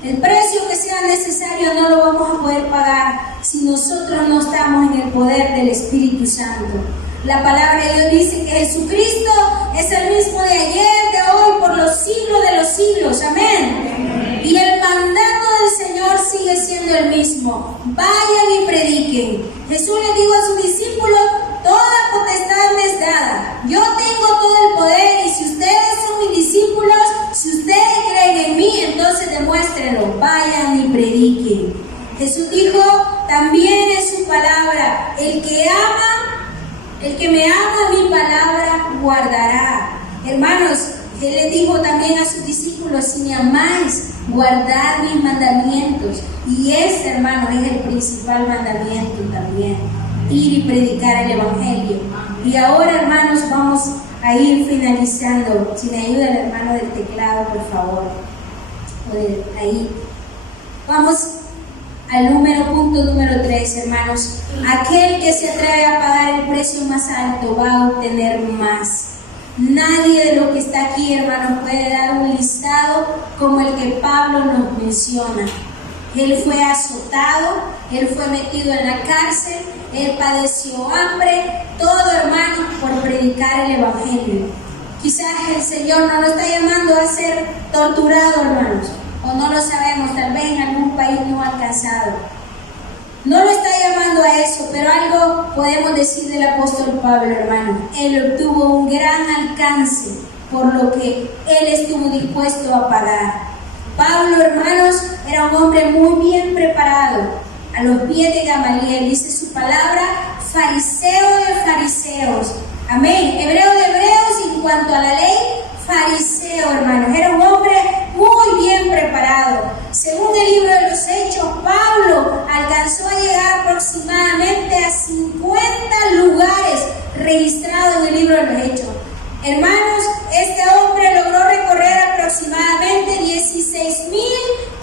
El precio que sea necesario no lo vamos a poder pagar si nosotros no estamos en el poder del Espíritu Santo. La palabra de Dios dice que Jesucristo es el mismo de ayer, de hoy, por los siglos de los siglos. Amén. Y el mandato del Señor sigue siendo el mismo. Vayan y prediquen. Jesús le dijo a sus discípulos: toda potestad me es dada. Yo tengo todo el poder, y si ustedes son mis discípulos, si ustedes creen en mí, entonces demuéstrenlo. Vayan y prediquen. Jesús dijo también en su palabra: el que me ama, mi palabra guardará. Hermanos, Él les dijo también a sus discípulos: si me amáis, guardad mis mandamientos. Y este, hermano, es el principal mandamiento también: ir y predicar el Evangelio. Y ahora, hermanos, vamos a ir finalizando. Si me ayuda el hermano del teclado, por favor. Ahí. Vamos al punto número 3, hermanos. Aquel que se atreve a pagar el precio más alto va a obtener más. Nadie de lo que está aquí, hermanos, puede dar un listado como el que Pablo nos menciona. Él fue azotado, él fue metido en la cárcel, él padeció hambre, todo, hermanos, por predicar el Evangelio. Quizás el Señor no lo está llamando a ser torturado, hermanos, o no lo sabemos, tal vez en algún país no alcanzado. No lo está llamando a eso, pero algo podemos decir del apóstol Pablo, hermano. Él obtuvo un gran alcance por lo que él estuvo dispuesto a pagar. Pablo, hermanos, era un hombre muy bien preparado, a los pies de Gamaliel. Dice su palabra: fariseo de fariseos. Amén. Hebreo de hebreos, y en cuanto a la ley, fariseo, hermanos. Era un hombre muy bien preparado. Según el libro de los Hechos, Pablo alcanzó a llegar aproximadamente a 50 lugares registrados en el libro de los Hechos. Hermanos, este hombre logró recorrer aproximadamente 16,000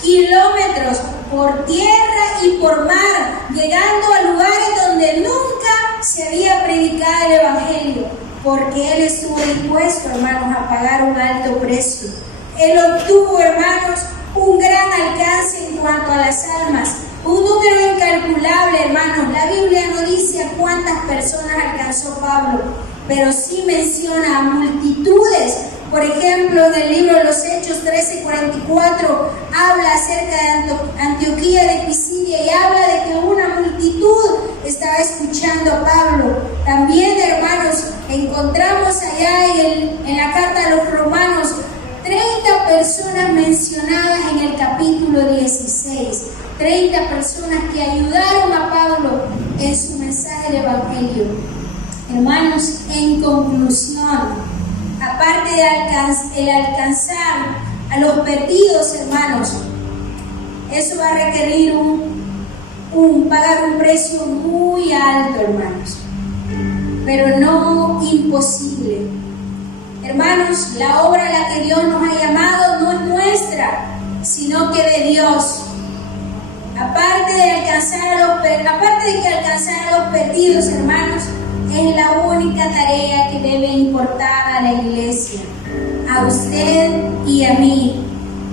kilómetros por tierra y por mar, llegando a lugares donde nunca se había predicado el Evangelio, porque él estuvo dispuesto, hermanos, a pagar un alto precio. Él obtuvo, hermanos, un gran alcance en cuanto a las almas, un número incalculable, hermanos. La Biblia no dice a cuántas personas alcanzó Pablo, pero sí menciona a multitudes. Por ejemplo, en el libro de los Hechos 13:44 habla acerca de Antioquía de Pisidia, y habla de que una multitud estaba escuchando a Pablo. También, hermanos, encontramos allá en la carta a los Romanos 30 personas mencionadas en el capítulo 16. 30 personas que ayudaron a Pablo en su mensaje del Evangelio. Hermanos, en conclusión, aparte de alcanzar a los perdidos, hermanos, eso va a requerir pagar un precio muy alto, hermanos, pero no imposible. Hermanos, la obra a la que Dios nos ha llamado no es nuestra, sino que de Dios. Aparte de que alcanzar a los perdidos, hermanos, es la única tarea que debe importar a la iglesia, a usted y a mí.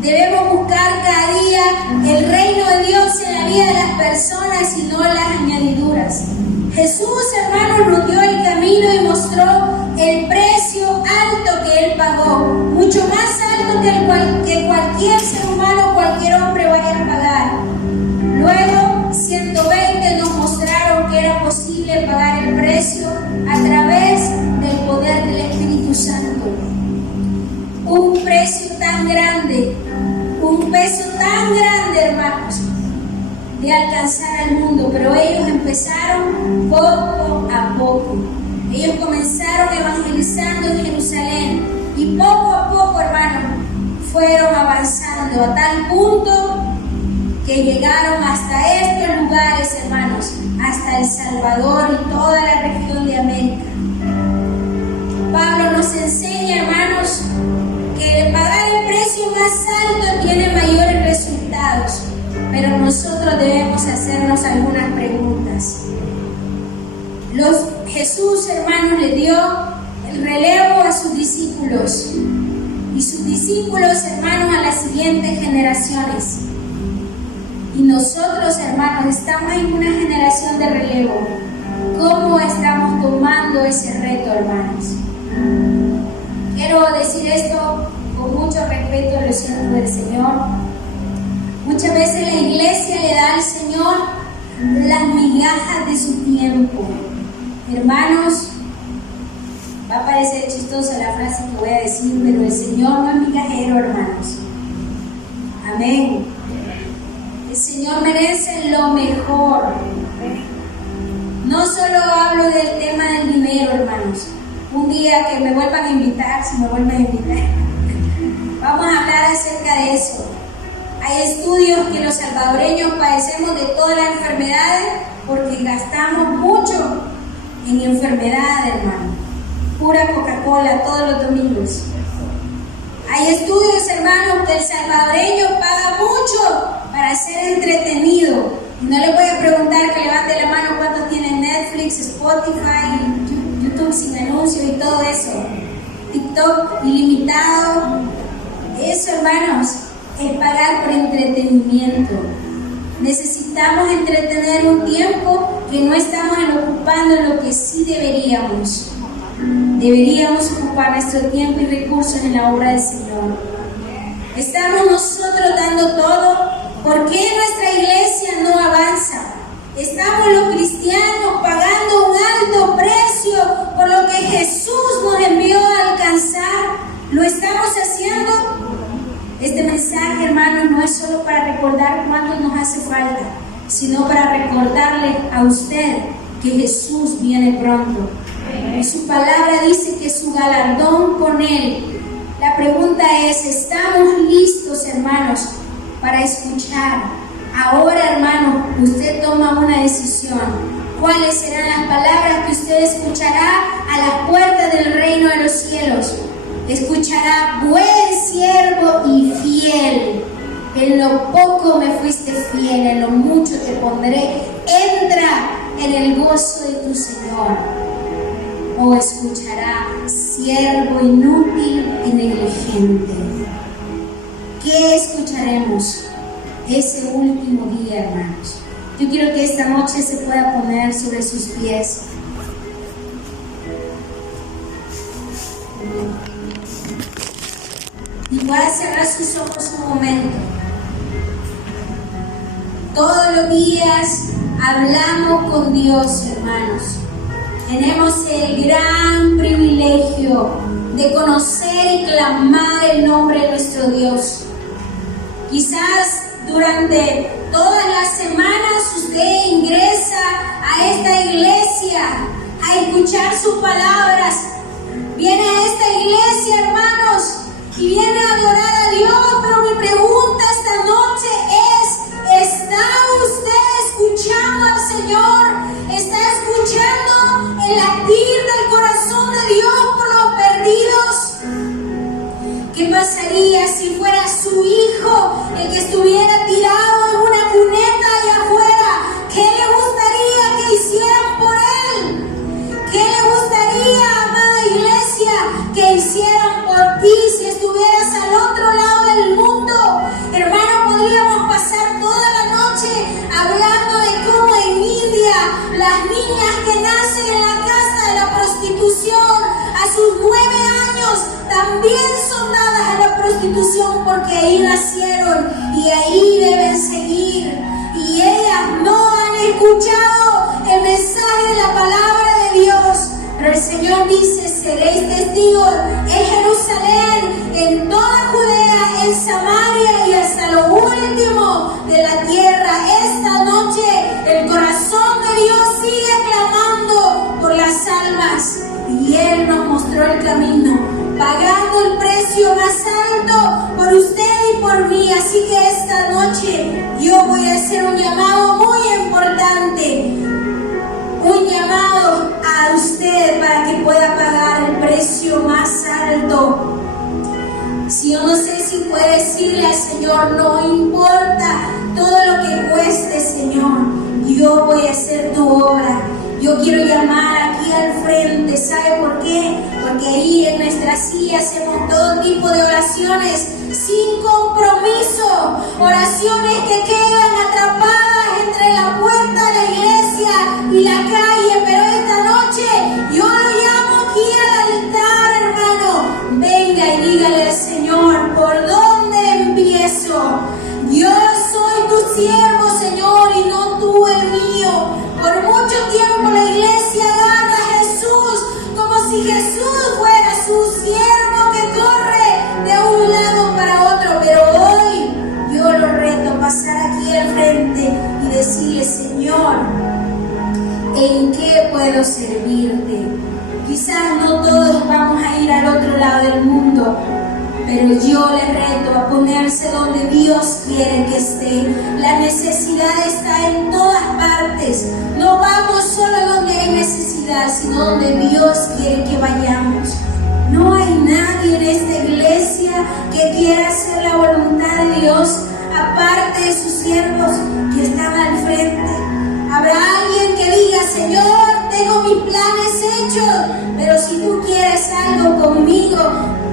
Debemos buscar cada día el reino de Dios en la vida de las personas y no las añadiduras. Jesús, hermanos, nos dio el camino y mostró el precio alto que Él pagó, mucho más alto que cualquier ser humano, cualquier hombre vaya a pagar. Luego, 120 nos mostraron que era posible pagar el precio a través del poder del Espíritu Santo. Un precio tan grande, un peso tan grande, hermanos, de alcanzar al mundo, pero ellos empezaron poco a poco. Ellos comenzaron evangelizando en Jerusalén y poco a poco, hermanos, fueron avanzando a tal punto que llegaron hasta estos lugares, hermanos, hasta El Salvador y toda la región de América. Pablo nos enseña, hermanos, que pagar el precio más alto tiene mayores resultados, pero nosotros debemos hacernos algunas preguntas. Jesús, hermanos, le dio el relevo a sus discípulos, y sus discípulos, hermanos, a las siguientes generaciones. Y nosotros, hermanos, estamos en una generación de relevo. ¿Cómo estamos tomando ese reto, hermanos? Quiero decir esto con mucho respeto a los siervos del Señor. Muchas veces la iglesia le da al Señor las migajas de su tiempo. Hermanos, va a parecer chistosa la frase que voy a decir, pero el Señor no es migajero, hermanos. Amén. El Señor merece lo mejor. No solo hablo del tema del dinero, hermanos. Un día que me vuelvan a invitar, si me vuelven a invitar, vamos a hablar acerca de eso. Hay estudios que los salvadoreños padecemos de todas las enfermedades porque gastamos mucho en enfermedades, hermano. Pura Coca-Cola todos los domingos. Hay estudios, hermanos, que el salvadoreño paga mucho para ser entretenido. No les voy a preguntar, que levante la mano cuántos tienen Netflix, Spotify, YouTube sin anuncios y todo eso. TikTok ilimitado. Eso, hermanos, es pagar por entretenimiento. Necesitamos entretener un tiempo que no estamos ocupando en lo que sí deberíamos. Deberíamos ocupar nuestro tiempo y recursos en la obra del Señor. ¿Estamos nosotros dando todo? ¿Por qué nuestra iglesia no avanza? ¿Estamos los cristianos pagando un alto precio por lo que Jesús nos envió a alcanzar? ¿Lo estamos haciendo? Este mensaje, hermanos, no es solo para recordar cuánto nos hace falta, sino para recordarle a usted que Jesús viene pronto. Y su palabra dice que su galardón con Él. La pregunta es, ¿estamos listos, hermanos, para escuchar? Ahora, hermanos, usted toma una decisión. ¿Cuáles serán las palabras que usted escuchará a las puertas del reino de los cielos? Escuchará: buen siervo y fiel. En lo poco me fuiste fiel, en lo mucho te pondré. Entra en el gozo de tu Señor. O escuchará: siervo inútil y negligente. ¿Qué escucharemos ese último día, hermanos? Yo quiero que esta noche se pueda poner sobre sus pies. Y pueda cerrar sus ojos un momento. Todos los días hablamos con Dios, hermanos. Tenemos el gran privilegio de conocer y clamar el nombre de nuestro Dios. Quizás durante todas las semanas usted ingresa a esta iglesia a escuchar sus palabras. Viene a esta iglesia, hermanos, y viene a adorar a Dios, pero mi pregunta esta noche es: ¿está usted escuchando al Señor? ¿Está escuchando el latir del corazón de Dios por los perdidos? ¿Qué pasaría si fuera su hijo el que estuviera tirado en una cuneta allá afuera? ¿Qué le gustaría que hicieran por él? ¿Qué le gustaría, amada iglesia, que hicieran por ti si estuvieras al otro lado del mundo? Hermano, podríamos pasar toda la noche hablando de cómo en India las niñas que nacen en la casa de la prostitución a sus 9 años también son dadas a la prostitución, porque ahí nacieron y ahí deben seguir. Y ellas no han escuchado el mensaje de la palabra de Dios. Pero el Señor dice: seréis testigos en Jerusalén, en toda Judea, en Samaria y hasta lo último de la tierra. Esta noche el corazón de Dios sigue clamando por las almas, y Él nos mostró el camino, pagando el precio más alto por usted y por mí. Así que esta noche yo voy a hacer un llamado muy importante, un llamado a usted para que pueda pagar el precio más alto. Si yo no sé si puede decirle al Señor: no importa todo lo que cueste, Señor, yo voy a hacer tu obra. Yo quiero llamar aquí al frente. ¿Sabe por qué? Porque ahí en nuestra silla hacemos todo tipo de oraciones sin compromiso, oraciones que quedan atrapadas entre la puerta de la iglesia y la calle. Pero esta noche yo lo llamo aquí al altar, hermano. Venga y dígale al Señor: qué puedo servirte? Quizás no todos vamos a ir al otro lado del mundo, pero yo le reto a ponerse donde Dios quiere que esté. La necesidad está en todas partes. No vamos solo donde hay necesidad, sino donde Dios quiere que vayamos. No hay nadie en esta iglesia que quiera hacer la voluntad de Dios, aparte de sus siervos que están al frente. Habrá alguien que diga: Señor, tengo mis planes hechos, pero si tú quieres algo conmigo,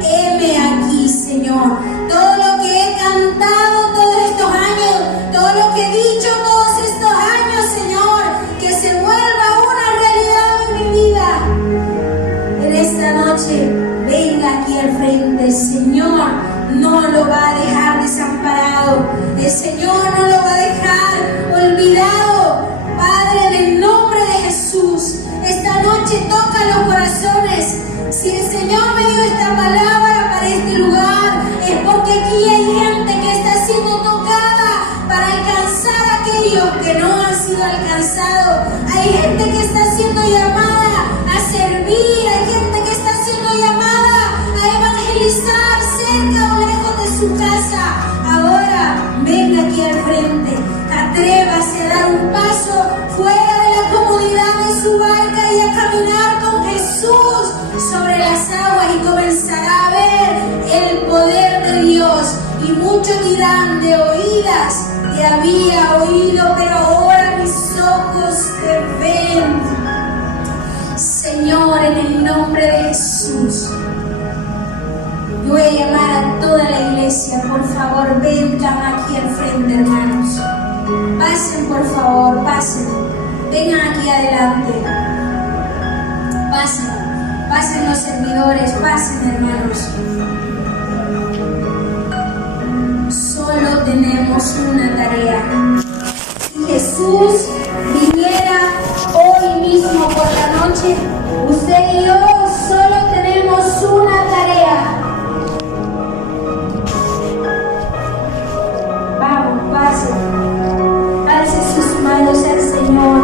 heme aquí, Señor. Todo lo que he cantado todos estos años, todo lo que he dicho todos estos años, Señor, que se vuelva una realidad en mi vida. En esta noche, venga aquí al frente. El Señor no lo va a dejar desamparado. El Señor no lo va a dejar olvidado. Padre, en el nombre de Jesús, esta noche toca los corazones. Si el Señor me dio esta palabra para este lugar, es porque aquí hay gente que está siendo tocada para alcanzar a aquellos que no han sido alcanzados. Hay gente que está siendo llamada a servir, hay gente que está siendo llamada a evangelizar cerca o lejos de su casa. Ahora, venga aquí al frente, atrévase a dar un paso fuera de la comodidad de su barca y a caminar con Jesús sobre las aguas, y comenzará a ver el poder de Dios. Y muchos dirán: de oídas te había oído, pero ahora mis ojos te ven. Señor, en el nombre de Jesús, yo voy a llamar a toda la iglesia. Por favor, vengan aquí al frente, hermanos. Pasen, por favor, pasen. Vengan aquí adelante. Pasen los servidores, pasen, hermanos. Solo tenemos una tarea. Si Jesús viniera hoy mismo por la noche, usted y yo solo tenemos una tarea. Vamos, pasen. Alce sus manos al Señor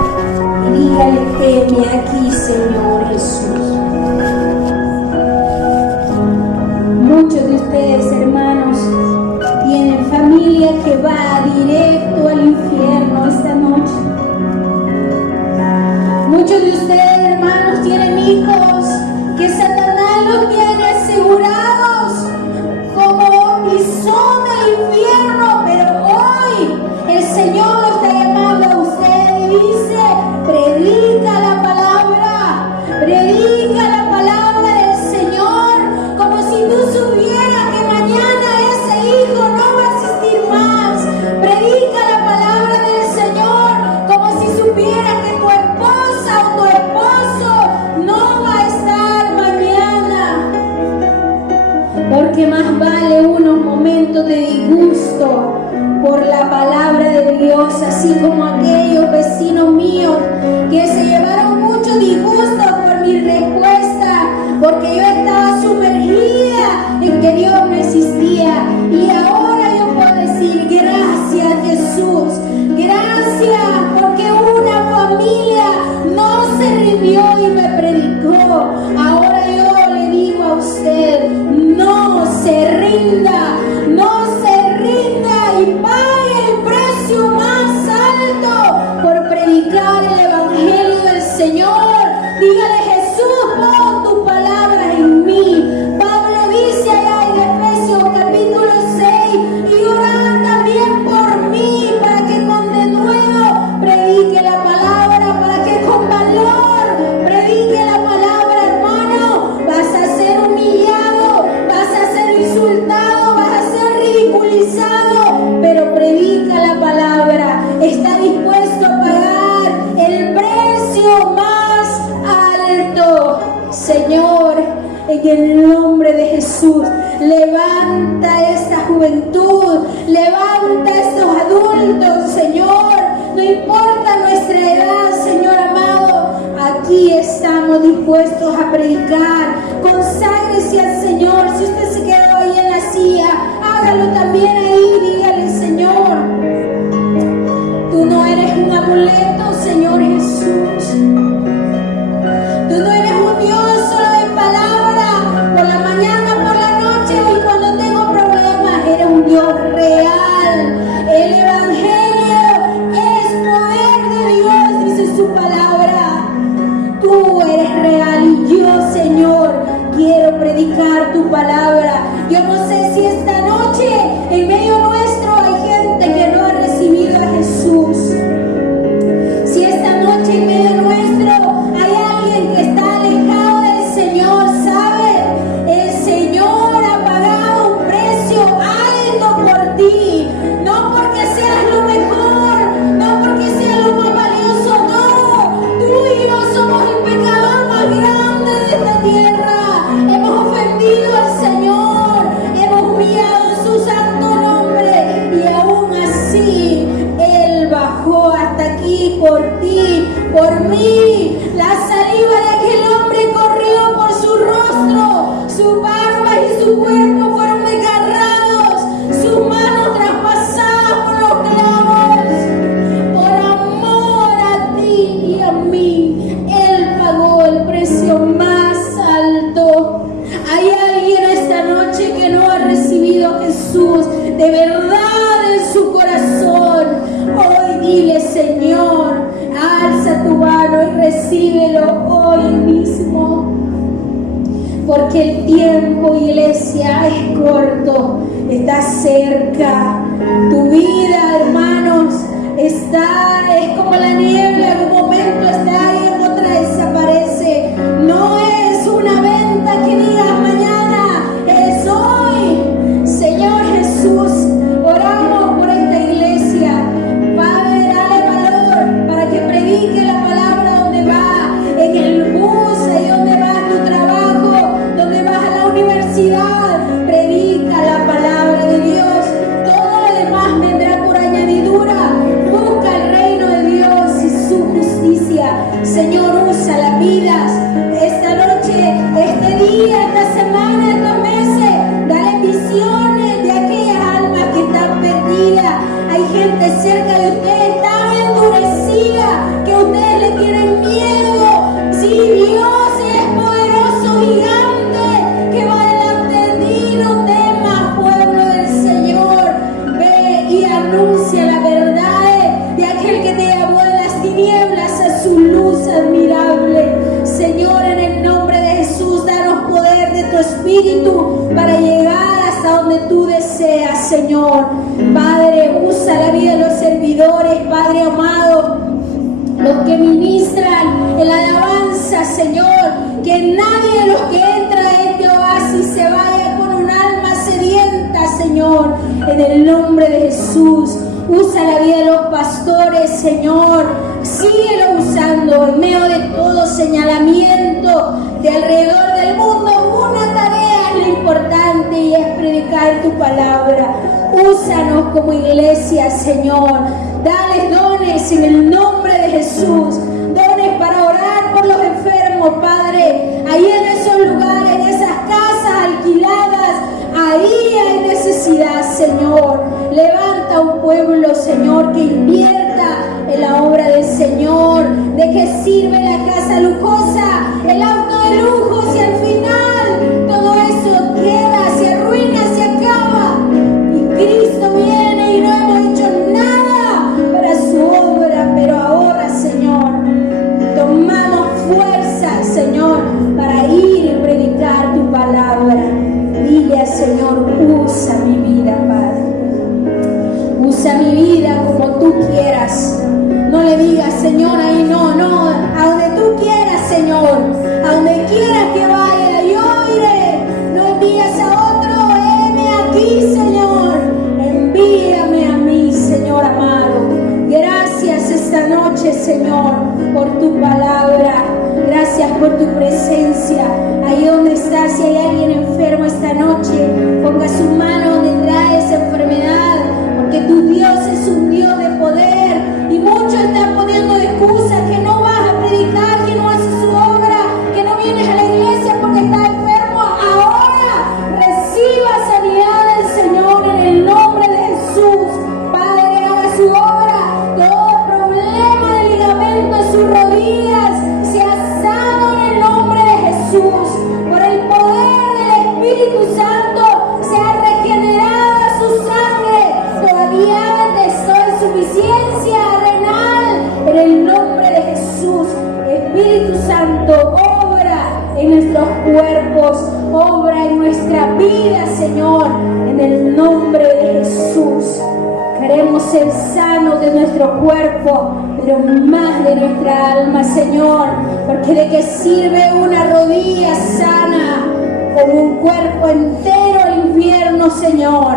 y dígale: heme aquí, Señor Jesús. Muchos de ustedes, hermanos, tienen familia que va directo al infierno esta noche. Muchos de ustedes, hermanos, tienen hijos que Satanás los tiene asegurados como y son del infierno, pero hoy el Señor lo está llamando a usted y dice: predica la palabra del Señor, como si tú supieras que mañana ese hijo no va a existir más. Predica la palabra del Señor, como si supieras que tu esposa o tu esposo no va a estar mañana. Porque más vale unos momentos de disgusto por la palabra de Dios, así como aquellos vecinos míos que se llevaron mucho disgusto por mi respuesta, porque yo estaba sumergida en que Dios no existía. Y ahora yo puedo decir: gracias, Jesús, gracias, porque una familia no se rindió y me predicó. Ahora yo le digo a usted: no se rinda, y pague el precio más alto por predicar el evangelio del Señor. Dígale: Jesús, pon tus palabras en mí. Pablo dice allá en Efesios capítulo 6: y orad también por mí, para que con denuedo predique la palabra, para que con valor predique la palabra, hermano. Vas a ser humillado, vas a ser insultado, vas a ser ridiculizado, pero predica la palabra. Está dispuesto a pagar el precio más alto. Señor, en el nombre de Jesús, levanta esta juventud, levanta estos adultos, Señor. No importa nuestra edad, Señor amado, aquí estamos dispuestos a predicar. Conságrese al Señor. Si usted se quedó ahí en la silla, hágalo también ahí. Dígale: Señor, tú no eres un amuleto, Señor Jesús. hoy mismo, porque el tiempo, iglesia, es corto, está cerca. Tu vida, hermanos, es como la niebla, en un momento está y en otra desaparece. No es una venta que digas mañana, es hoy. Señor Jesús, oramos por esta iglesia. Padre, dale valor para que predique la palabra donde va, en el bus, ahí donde va a tu trabajo, donde vas a la universidad. Predica la palabra de Dios. Todo lo demás vendrá por añadidura. Busca el reino de Dios y su justicia. Señor, usa las vidas esta noche, este día, esta semana, estos meses. Dale visiones de aquellas almas que están perdidas. Hay gente cerca de ustedes tan endurecida que ustedes le tienen miedo. Si Dios es poderoso, gigante, que va delante de ti, no temas, pueblo del Señor. Ve y anuncia la verdad de aquel que te llamó de las tinieblas a su luz admirable. Señor, en el nombre de Jesús, danos poder de tu Espíritu para llegar hasta donde tú deseas, Señor. Padre, usa la vida de los servidores, Padre amado, los que ministran en la alabanza, Señor, que nadie de los que entra a este oasis se vaya con un alma sedienta, Señor, en el nombre de Jesús. Usa la vida de los pastores, Señor, síguelo usando en medio de todo señalamiento de alrededor del mundo. Una tarea es lo importante y es predicar tu palabra. Úsanos como iglesia, Señor. Dale dones en el nombre de Jesús. Dones para orar por los enfermos, Padre. Ahí en esos lugares, en esas casas alquiladas, ahí hay necesidad, Señor. Levanta un pueblo, Señor, que invierta en la obra del Señor. ¿De qué sirve la casa lujosa, el auto de lujo, si al final todo eso queda, se arruina, se acaba? Y Cristo viene y no hemos hecho nada para su obra, pero ahora, Señor, tomamos fuerza, Señor, para ir y predicar tu palabra. Dile al Señor, usa mi vida, Padre. Usa mi vida como tú quieras. No le digas, Señor, ahí no, a donde tú quieras, Señor, a donde quieras que vaya, yo iré. No envías a otro, heme aquí, Señor. Envíame a mí, Señor amado. Gracias esta noche, Señor, por tu palabra. Gracias por tu presencia. Ahí donde estás, si hay alguien enfermo esta noche, ponga su mano donde trae esa enfermedad, porque tu Dios es un Dios de poder. Y muchos están poniendo excusas que no vas a predicar, que no haces su obra, que no vienes a la iglesia porque estás enfermo. Ahora reciba sanidad del Señor en el nombre de Jesús. Padre, haga su obra. Todo problema de ligamento en sus rodillas sea sano en el nombre de Jesús. Por el poder del Espíritu Santo sea regenerada su sangre. Todavía de insuficiencia renal en el nombre de Jesús. Espíritu Santo, obra en nuestros cuerpos, obra en nuestra vida, Señor, en el nombre de Jesús. Queremos ser sanos de nuestro cuerpo, pero más de nuestra alma, Señor, porque de qué sirve una rodilla sana con un cuerpo entero al infierno, Señor.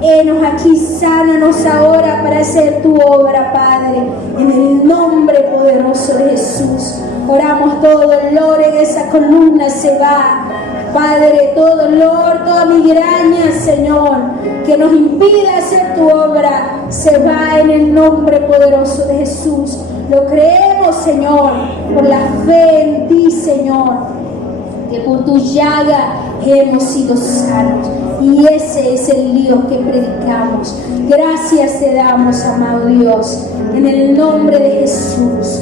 Henos aquí, sánanos ahora para hacer tu obra, Padre, en el nombre poderoso de Jesús. Oramos, todo dolor en esa columna se va, Padre, todo dolor, toda migraña, Señor, que nos impida hacer tu obra, se va en el nombre poderoso de Jesús. Lo creemos, Señor, por la fe en ti, Señor, que por tu llaga hemos sido sanos. Y ese es el Dios que predicamos. Gracias te damos, amado Dios, en el nombre de Jesús.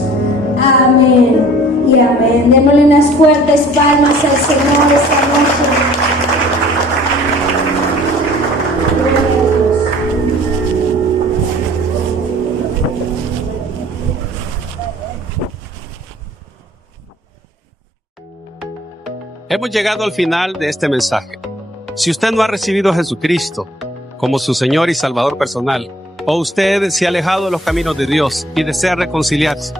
Amén y amén. Démosle unas fuertes palmas al Señor esta noche. Hemos llegado al final de este mensaje. Si usted no ha recibido a Jesucristo como su Señor y Salvador personal, o usted se ha alejado de los caminos de Dios y desea reconciliarse,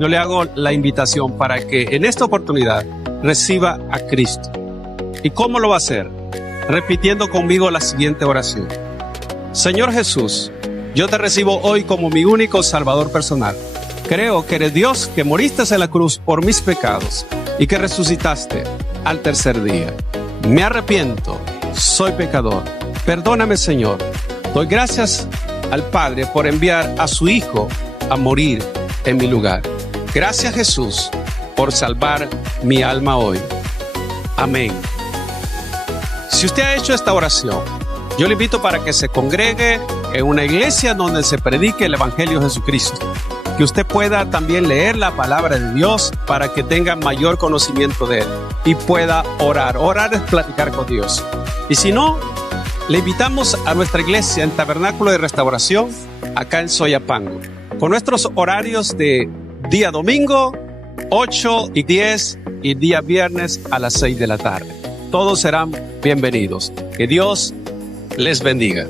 yo le hago la invitación para que en esta oportunidad reciba a Cristo. ¿Y cómo lo va a hacer? Repitiendo conmigo la siguiente oración. Señor Jesús, yo te recibo hoy como mi único Salvador personal. Creo que eres Dios, que moriste en la cruz por mis pecados y que resucitaste al tercer día. Me arrepiento, soy pecador. Perdóname, Señor. Doy gracias al Padre por enviar a su Hijo a morir en mi lugar. Gracias, Jesús, por salvar mi alma hoy. Amén. Si usted ha hecho esta oración, yo le invito para que se congregue en una iglesia donde se predique el Evangelio de Jesucristo. Que usted pueda también leer la palabra de Dios para que tenga mayor conocimiento de Él y pueda orar. Orar es platicar con Dios. Y si no, le invitamos a nuestra iglesia en Tabernáculo de Restauración, acá en Soyapango, con nuestros horarios de día domingo, 8 y 10, y día viernes a las 6 de la tarde. Todos serán bienvenidos. Que Dios les bendiga.